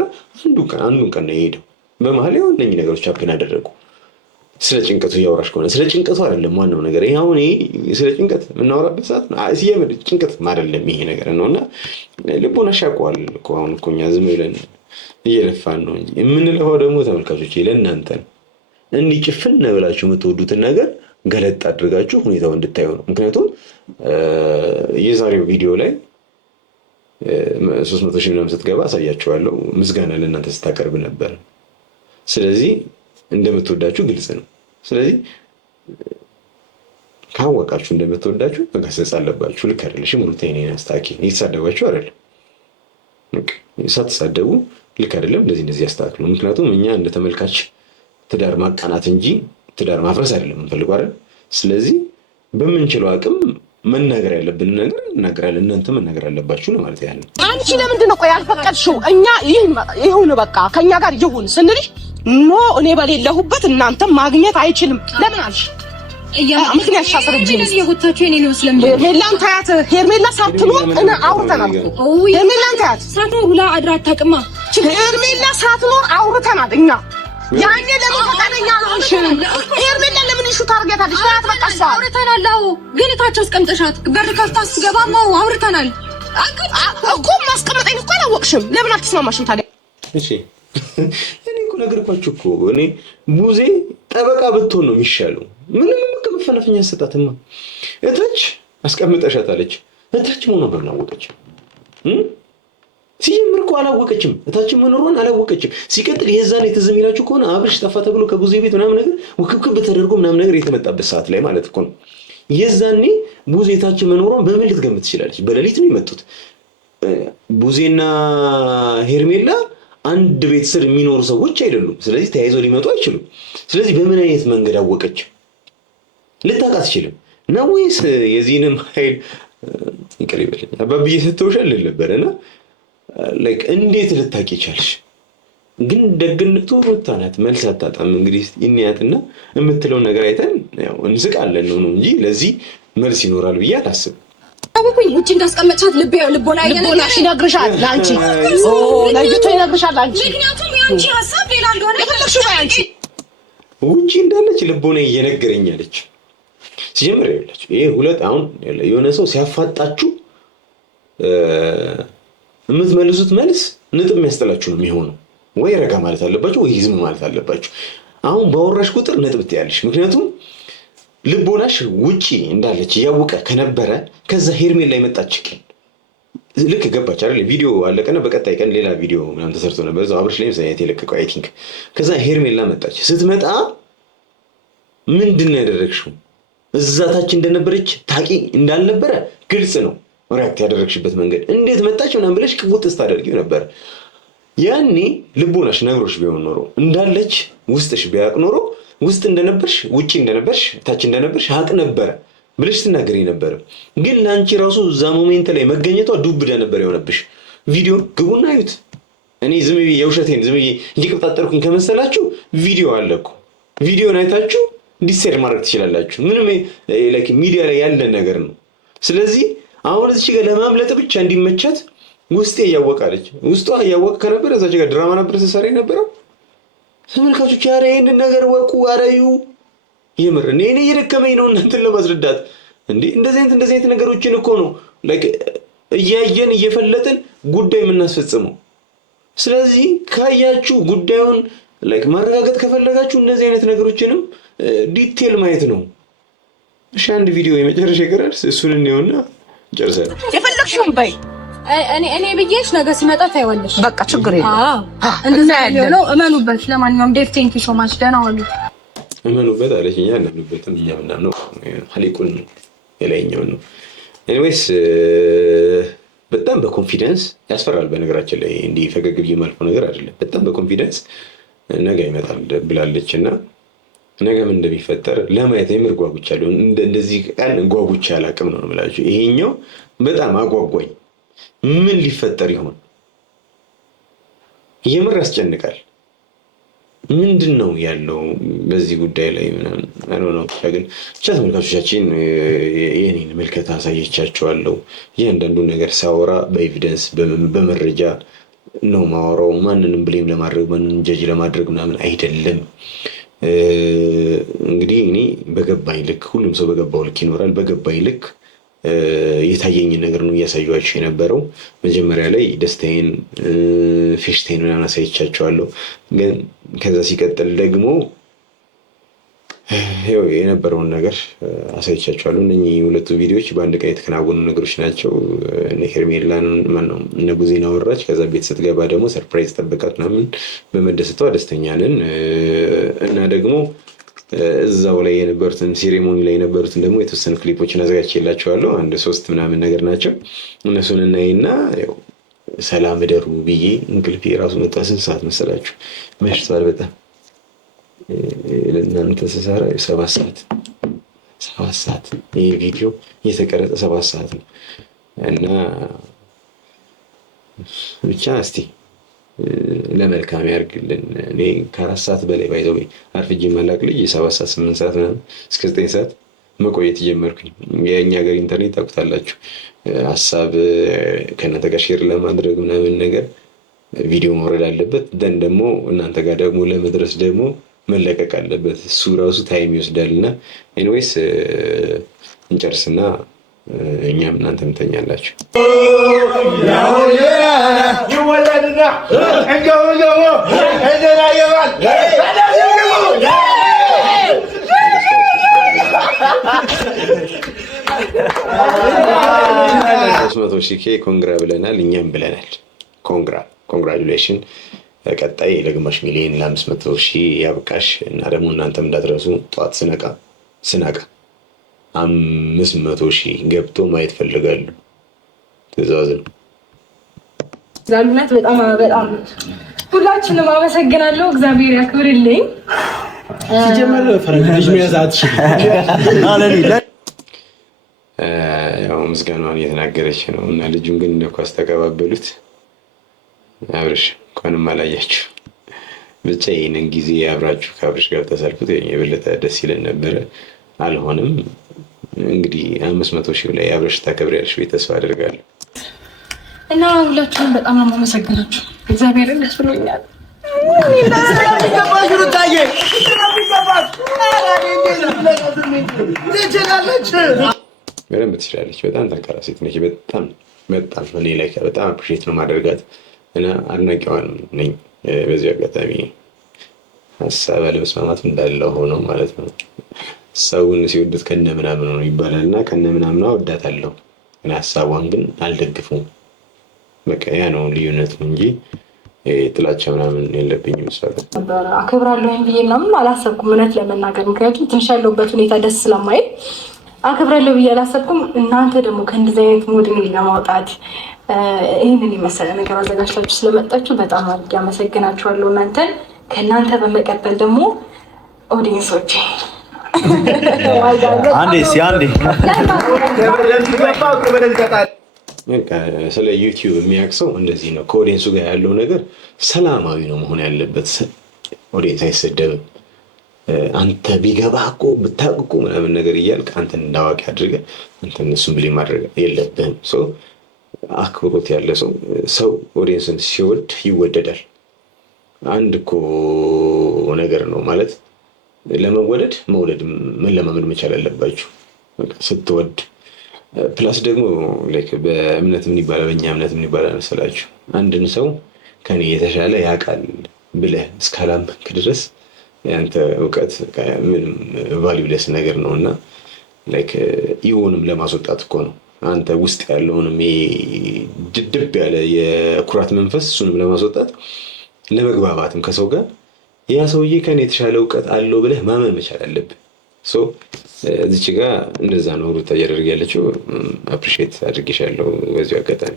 አንዱን ቀን ነው የሄደው። በመሀል ያው እነኚህ ነገሮች ሀፕን አደረጉ። ስለ ጭንቀቱ እያወራሽ ከሆነ ስለ ጭንቀቱ አይደለም ዋናው ነገር። ይሄ አሁን ስለ ጭንቀት የምናወራበት ሰዓት ሲየምር ጭንቀት አይደለም ይሄ ነገር ነውና ልቦና ሻቋል እኮ አሁን እኮ እኛ ዝም ብለን እየለፋን ነው እንጂ የምንለፋው ደግሞ ተመልካቾች ለእናንተ ነው። እንዲህ ጭፍን ብላችሁ የምትወዱትን ነገር ገለጥ አድርጋችሁ ሁኔታው እንድታዩ ነው። ምክንያቱም የዛሬው ቪዲዮ ላይ 300,000 ምናምን ስትገባ አሳያችኋለሁ። ምስጋና ለእናንተ ስታቀርብ ነበር። ስለዚህ እንደምትወዳችሁ ግልጽ ነው። ስለዚህ ካወቃችሁ እንደምትወዳችሁ መገሰጽ አለባችሁ። ልክ አይደለሽም ሩታ የኔን አስታኪ እየተሳደባችሁ አይደለም። ሳትሳደቡ ልክ አይደለም እንደዚህ ያስተካክሉ። ምክንያቱም እኛ እንደ ተመልካች ትዳር ማቃናት እንጂ ትዳር ማፍረስ አይደለም የምንፈልገው አይደል? ስለዚህ በምንችለው አቅም መናገር ያለብን ነገር እናገራለን። እናንተ መናገር አለባችሁ ለማለት ያህል ነው። አንቺ ለምንድን ነው ቆይ ያልፈቀድሽው? እኛ ይሁን በቃ ከኛ ጋር ይሁን ስንልሽ ኖ እኔ በሌለሁበት እናንተ ማግኘት አይችልም ለምን አልሽ? ምክንያት ሻስረጅኝ የጎታችሁ የኔ ነው ስለምን ሄርሜላን ታያት። ሄርሜላ ሳትኖር እኔ አውርተናል እኮ ሄርሜላን ታያት ሳትኖር ሁላ አድራ አታውቅማ። ሄርሜላ ሳትኖር አውርተናል እኛ ያኔ ለምን ፈቃደኛ አልሆንሽ? ሄርሜላ ለምን ይሹ ታርጌታለሽ? ታያት በቃ እሷ አውርተናል። አዎ ግን እታች አስቀምጠሻት በር ከፍታ ስትገባማ አውርተናል እኮ። ማስቀመጠኝ እኮ አላወቅሽም። ለምን አትስማማሽም ታዲያ? እሺ እኔ እኮ ነገርኳችሁ እኮ እኔ ቡዜ ጠበቃ ብትሆን ነው የሚሻለው። ምንም መፈናፈኛ ሰጣትማ እታች አስቀምጠሻታለች። እታች መሆኗን በምን አወቀች? ሲጀምር እኮ አላወቀችም። እታች መኖሯን አላወቀችም። ሲቀጥል የዛኔ ትዝ የሚላችሁ ከሆነ አብርሽ ጠፋ ተብሎ ከቡዜ ቤት ምናምን ነገር ውክብክብ ተደርጎ ምናምን ነገር የተመጣበት ሰዓት ላይ ማለት እኮ ነው። የዛኔ ቡዜ እታች መኖሯን በምን ልትገምት ትችላለች? በሌሊት ነው የመጡት ቡዜና ሄርሜላ አንድ ቤት ስር የሚኖሩ ሰዎች አይደሉም። ስለዚህ ተያይዘው ሊመጡ አይችሉም። ስለዚህ በምን አይነት መንገድ አወቀች? ልታውቅ አትችልም ነው ወይስ የዚህንም ኃይል ይቅር ይበለኝ አባብዬ ስትወሻል ነበርና ላይክ እንዴት ልታውቂ ቻልሽ? ግን ደግነቱ ወጣናት መልስ አታጣም። እንግዲህ እንያትና የምትለው ነገር አይተን ያው እንስቃለን ነው እንጂ ለዚህ መልስ ይኖራል ብዬ አላስብም። አውቁኝ ውጪ እንዳስቀመጥሻት ልቦና ይነግርሻል ላንቺ ለይቶ ይነግርሻል ላንቺ። ምክንያቱም ያንቺ ሐሳብ ሌላ እንደሆነ የፈለግሽው ባንቺ ውጪ እንዳለች ልቦና እየነገረኛለች። ሲጀምር ይኸውላችሁ ይሄ ሁለት አሁን የሆነ ሰው ሲያፋጣችሁ የምትመልሱት መልስ ንጥም የሚያስጠላችሁ ነው የሚሆነው። ወይ ረጋ ማለት አለባችሁ ወይ ዝም ማለት አለባችሁ። አሁን ባወራሽ ቁጥር ነጥብ ትያለሽ። ምክንያቱም ልቦናሽ ውጪ እንዳለች እያወቀ ከነበረ ከዛ ሄርሜላ የመጣች ቀን ልክ ገባች አይደል? ቪዲዮ አለቀና በቀጣይ ቀን ሌላ ቪዲዮ ምናምን ተሰርቶ ነበር እዛው አብርሽ ላይ ሳይት የለቀቀው አይ ቲንክ። ከዛ ሄርሜላ መጣች። ስትመጣ ምንድን ነው ያደረግሽው? እዛታች እንደነበረች ታቂ እንዳልነበረ ግልጽ ነው። ሪያክት ያደረግሽበት መንገድ እንዴት መጣች ምናምን ብለሽ ቅቡጥ ስታደርጊው ነበር። ያኔ ልቦናሽ ነግሮሽ ቢሆን ኖሮ እንዳለች ውስጥሽ ቢያውቅ ኖሮ ውስጥ እንደነበርሽ ውጪ እንደነበርሽ ታች እንደነበርሽ ሀቅ ነበረ ብለሽ ትናገሪ ነበር። ግን ላንቺ ራሱ እዛ ሞሜንት ላይ መገኘቷ ዱብዳ ነበር የሆነብሽ። ቪዲዮ ግቡና አዩት። እኔ ዝም ብዬ የውሸቴን ዝም ብዬ እየቀጣጠርኩኝ ከመሰላችሁ ቪዲዮ አለ እኮ። ቪዲዮን አይታችሁ ዲሳይድ ማድረግ ትችላላችሁ። ምንም ላይክ ሚዲያ ላይ ያለ ነገር ነው። ስለዚህ አሁን እዚህ ጋር ለማምለጥ ብቻ እንዲመቻት ውስጤ እያወቃለች። ውስጧ እያወቀ ከነበረ እዛች ጋር ድራማ ነበር ተሰራ የነበረው። ተመልካቾች ኧረ ይሄንን ነገር ወቁ። አረዩ የምር እኔ እየደከመኝ ነው እናንተን ለማስረዳት እንዴ። እንደዚህ አይነት ነገሮችን እኮ ነው ላይክ እያየን እየፈለጥን ጉዳይ የምናስፈጽመው። ስለዚህ ካያችሁ ጉዳዩን ላይክ ማረጋገጥ ከፈለጋችሁ እነዚህ አይነት ነገሮችንም ዲቴል ማየት ነው። እሺ አንድ ቪዲዮ የመጨረሻ ይቀራል። እሱን እንየውና ጨርሰናል። የፈለግሽውን በይ። እኔ ብዬሽ ነገ ሲመጣ ታይዋለሽ። በቃ ችግር የለም። እንደዛ ያለው እመኑበት። ለማንኛውም ዴቭ ቴንክ ዩ ሶ ማች። ደህና ዋሉ። እመኑበት አለች። እኛ እናምንበትም። እኛ ምናምን ነው ሀሊቁን ነው የላይኛውን ነው። ኤኒዌይስ በጣም በኮንፊደንስ ያስፈራል። በነገራችን ላይ እንዲህ ፈገግ ብዬ የማልፈው ነገር አይደለም። በጣም በኮንፊደንስ ነገ ይመጣል ብላለች እና ነገ ምን እንደሚፈጠር ለማየት የምር ጓጉቻለሁ። እንደዚህ ቀን ጓጉቻ አላውቅም ነው የምላችሁ። ይሄኛው በጣም አጓጓኝ። ምን ሊፈጠር ይሆን? የምር ያስጨንቃል። ምንድነው ያለው በዚህ ጉዳይ ላይ ምናምን ነው። ግን ብቻ ተመልካቾቻችን የኔን ምልከታ አሳየቻቸዋለሁ። እያንዳንዱ ነገር ሳወራ በኤቪደንስ በመረጃ ነው ማወራው። ማንንም ብሌም ለማድረግ ማንንም ጀጅ ለማድረግ ምናምን አይደለም። እንግዲህ እኔ በገባኝ ልክ ሁሉም ሰው በገባው ልክ ይኖራል። በገባኝ ልክ የታየኝ ነገር ነው እያሳየኋቸው የነበረው። መጀመሪያ ላይ ደስታዬን ፌሽታዬን ምናምን አሳይቻቸዋለሁ። ግን ከዛ ሲቀጥል ደግሞ የነበረውን ነገር አሳይቻቸዋለሁ። እነኚህ ሁለቱ ቪዲዮዎች በአንድ ቀን የተከናወኑ ነገሮች ናቸው። እነ ሄርሜላን ማነው እነ ጉዜን አወራች። ከዛ ቤት ስትገባ ደግሞ ሰርፕራይዝ ጠብቃት ምናምን በመደሰቷ ደስተኛ ነን እና ደግሞ እዛው ላይ የነበሩትን ሴሬሞኒ ላይ የነበሩትን ደግሞ የተወሰኑ ክሊፖችን አዘጋጅቼላችኋለሁ። 1-3 ምናምን ነገር ናቸው። እነሱን እናይና ያው ሰላም እደሩ ብዬ እንቅልፌ ራሱ መጣ። ስንት ሰዓት መሰላችሁ? መሽቷል በጣም ለእናንተ ስሰራ 7 ሰዓት ይህ ቪዲዮ እየተቀረጸ 7 ሰዓት ነው እና ብቻ እስቲ ለመልካም ያርግልን። እኔ ከ4 ሰዓት በላይ ባይዘው አርፍጄ ማላቅ ልጅ 7 ሰዓት 8 ሰዓት ምናምን እስከ 9 ሰዓት መቆየት ጀመርኩኝ። የእኛ ጋር ኢንተርኔት ታውቁታላችሁ። ሀሳብ ከእናንተ ጋር ሼር ለማድረግ ምናምን ነገር ቪዲዮ መውረድ አለበት። ደን ደግሞ እናንተ ጋር ደግሞ ለመድረስ ደግሞ መለቀቅ አለበት። እሱ ራሱ ታይም ይወስዳልና ኤኒዌይስ እንጨርስና እኛም እናንተም ተኛላችሁ። ኮንግራ ብለናል፣ እኛም ብለናል። ኮንግራጁሌሽን። ቀጣይ ለግማሽ ሚሊዮን ለ500,000 ያብቃሽ እና ደግሞ እናንተም እንዳትረሱ ጠዋት ስነቃ 500,000 ገብቶ ማየት ፈልጋሉ። ትዕዛዝ ነው። ዛሉነት በጣም ሁላችንም አመሰግናለሁ። እግዚአብሔር ያክብርልኝ። ሲጀመር ፈረንጅ መያዛት ያው ምስጋናዋን እየተናገረች ነው እና ልጁን ግን እንደ ኳስ ተቀባበሉት። አብርሽ እንኳንም አላያችሁ። ብቻ ይህንን ጊዜ አብራችሁ ከአብርሽ ጋር ተሳልፉት የበለጠ ደስ ይለን ነበረ። አልሆነም። እንግዲህ 500,000 ላይ አብርሽ ታከብሪያለሽ ብዬ ተስፋ አደርጋለሁ እና ሁላችሁም በጣም ነው የማመሰግናችሁ። እግዚአብሔርን ደስ ብሎኛል። በደንብ ትችላለች። በጣም ጠንካራ ሴት ነች። በጣም እኔ ላይ በጣም አፕሪሼት ነው ማደርጋት እና አድናቂዋን ነኝ። በዚህ አጋጣሚ ሀሳብ አለመስማማት እንዳለው ሆኖ ማለት ነው። ሰውን ሲወዱት ከነ ምናምን ነው ይባላል እና ከነ ምናምን እወዳታለሁ እና ሀሳቧን ግን አልደግፈውም። በቃ ያ ነው ልዩነቱ እንጂ ጥላቻ ምናምን የለብኝም። አከብራለሁ ብዬ ምናምን አላሰብኩም እውነት ለመናገር ምክንያቱም ትንሽ ያለሁበት ሁኔታ ደስ ስለማይል አከብራለሁ ብዬ አላሰብኩም። እናንተ ደግሞ ከእንደዚህ አይነት ሙድ ለማውጣት ይህንን የመሰለ ነገር አዘጋጅታችሁ ስለመጣችሁ በጣም አድርጌ አመሰግናችኋለሁ እናንተን። ከእናንተ በመቀጠል ደግሞ ኦዲየንሶቼ ስለ ዩቲዩብ የሚያውቅ ሰው እንደዚህ ነው። ከኦዲየንሱ ጋር ያለው ነገር ሰላማዊ ነው መሆን ያለበት። ኦዲየንስ አይሰደብም። አንተ ቢገባህ እኮ ብታውቅ እኮ ምናምን ነገር እያልክ አንተን እንዳዋቂ አድርገህ አንተን እነሱን ብሌም ማድረግ የለብህም። አክብሮት ያለ ሰው ኦዲየንስን ሲወድ ይወደዳል። አንድ እኮ ነገር ነው ማለት ለመወደድ መውደድ መለማመድ መቻል አለባችሁ። ስትወድ ፕላስ ደግሞ በእምነት ምን ይባላል፣ በእኛ እምነት ምን ይባላል መሰላችሁ? አንድን ሰው ከኔ የተሻለ ያውቃል ብለህ እስካላመንክ ድረስ ያንተ እውቀት ምንም ቫልዩለስ ነገር ነው እና ይሁንም ለማስወጣት እኮ ነው። አንተ ውስጥ ያለውንም ድድብ ያለ የኩራት መንፈስ እሱንም ለማስወጣት ለመግባባትም ከሰው ጋር ያ ሰውዬ ከኔ የተሻለ እውቀት አለው ብለህ ማመን መቻል አለብህ። እዚች ጋር እንደዛ ነው ሩታ እያደረገ ያለችው። አፕሪሼት አድርጌሻለሁ በዚሁ አጋጣሚ።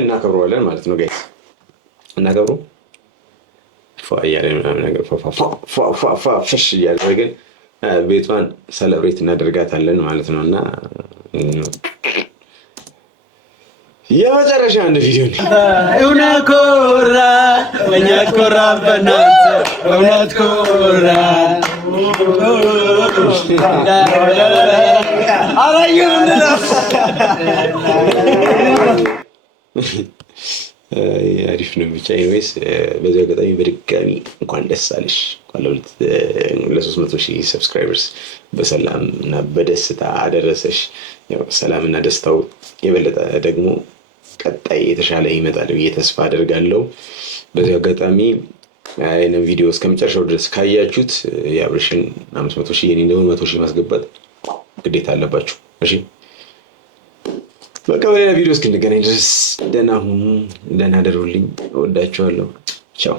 እናከብረዋለን ማለት ነው ጋይስ። እናከብረው እያለ ምናምን ነገር ፍሽ እያደረግን ቤቷን ሰለብሬት እናደርጋታለን ማለት ነው። እና የመጨረሻ አንድ ቪዲዮ እውነት ኮራ እኛ ኮራ በእናንተ እውነት ኮራ አሪፍ ነው ብቻ። ኢንዌይስ በዚህ አጋጣሚ በድጋሚ እንኳን ደስ አለሽ ለ300,000 ሰብስክራይበርስ በሰላም እና በደስታ አደረሰሽ። ያው ሰላምና ደስታው የበለጠ ደግሞ ቀጣይ የተሻለ ይመጣል ብዬ ተስፋ አደርጋለሁ። በዚህ አጋጣሚ አይነን ቪዲዮ እስከመጨረሻው ድረስ ካያችሁት የአብርሽን 500,000 የኔን ደግሞ 100,000 ማስገባት ግዴታ አለባችሁ። እሺ በቃ በሌላ ቪዲዮ እስክንገናኝ ድረስ ደህና ሁኑ፣ ደህና አደሩልኝ። እወዳችኋለሁ። ቻው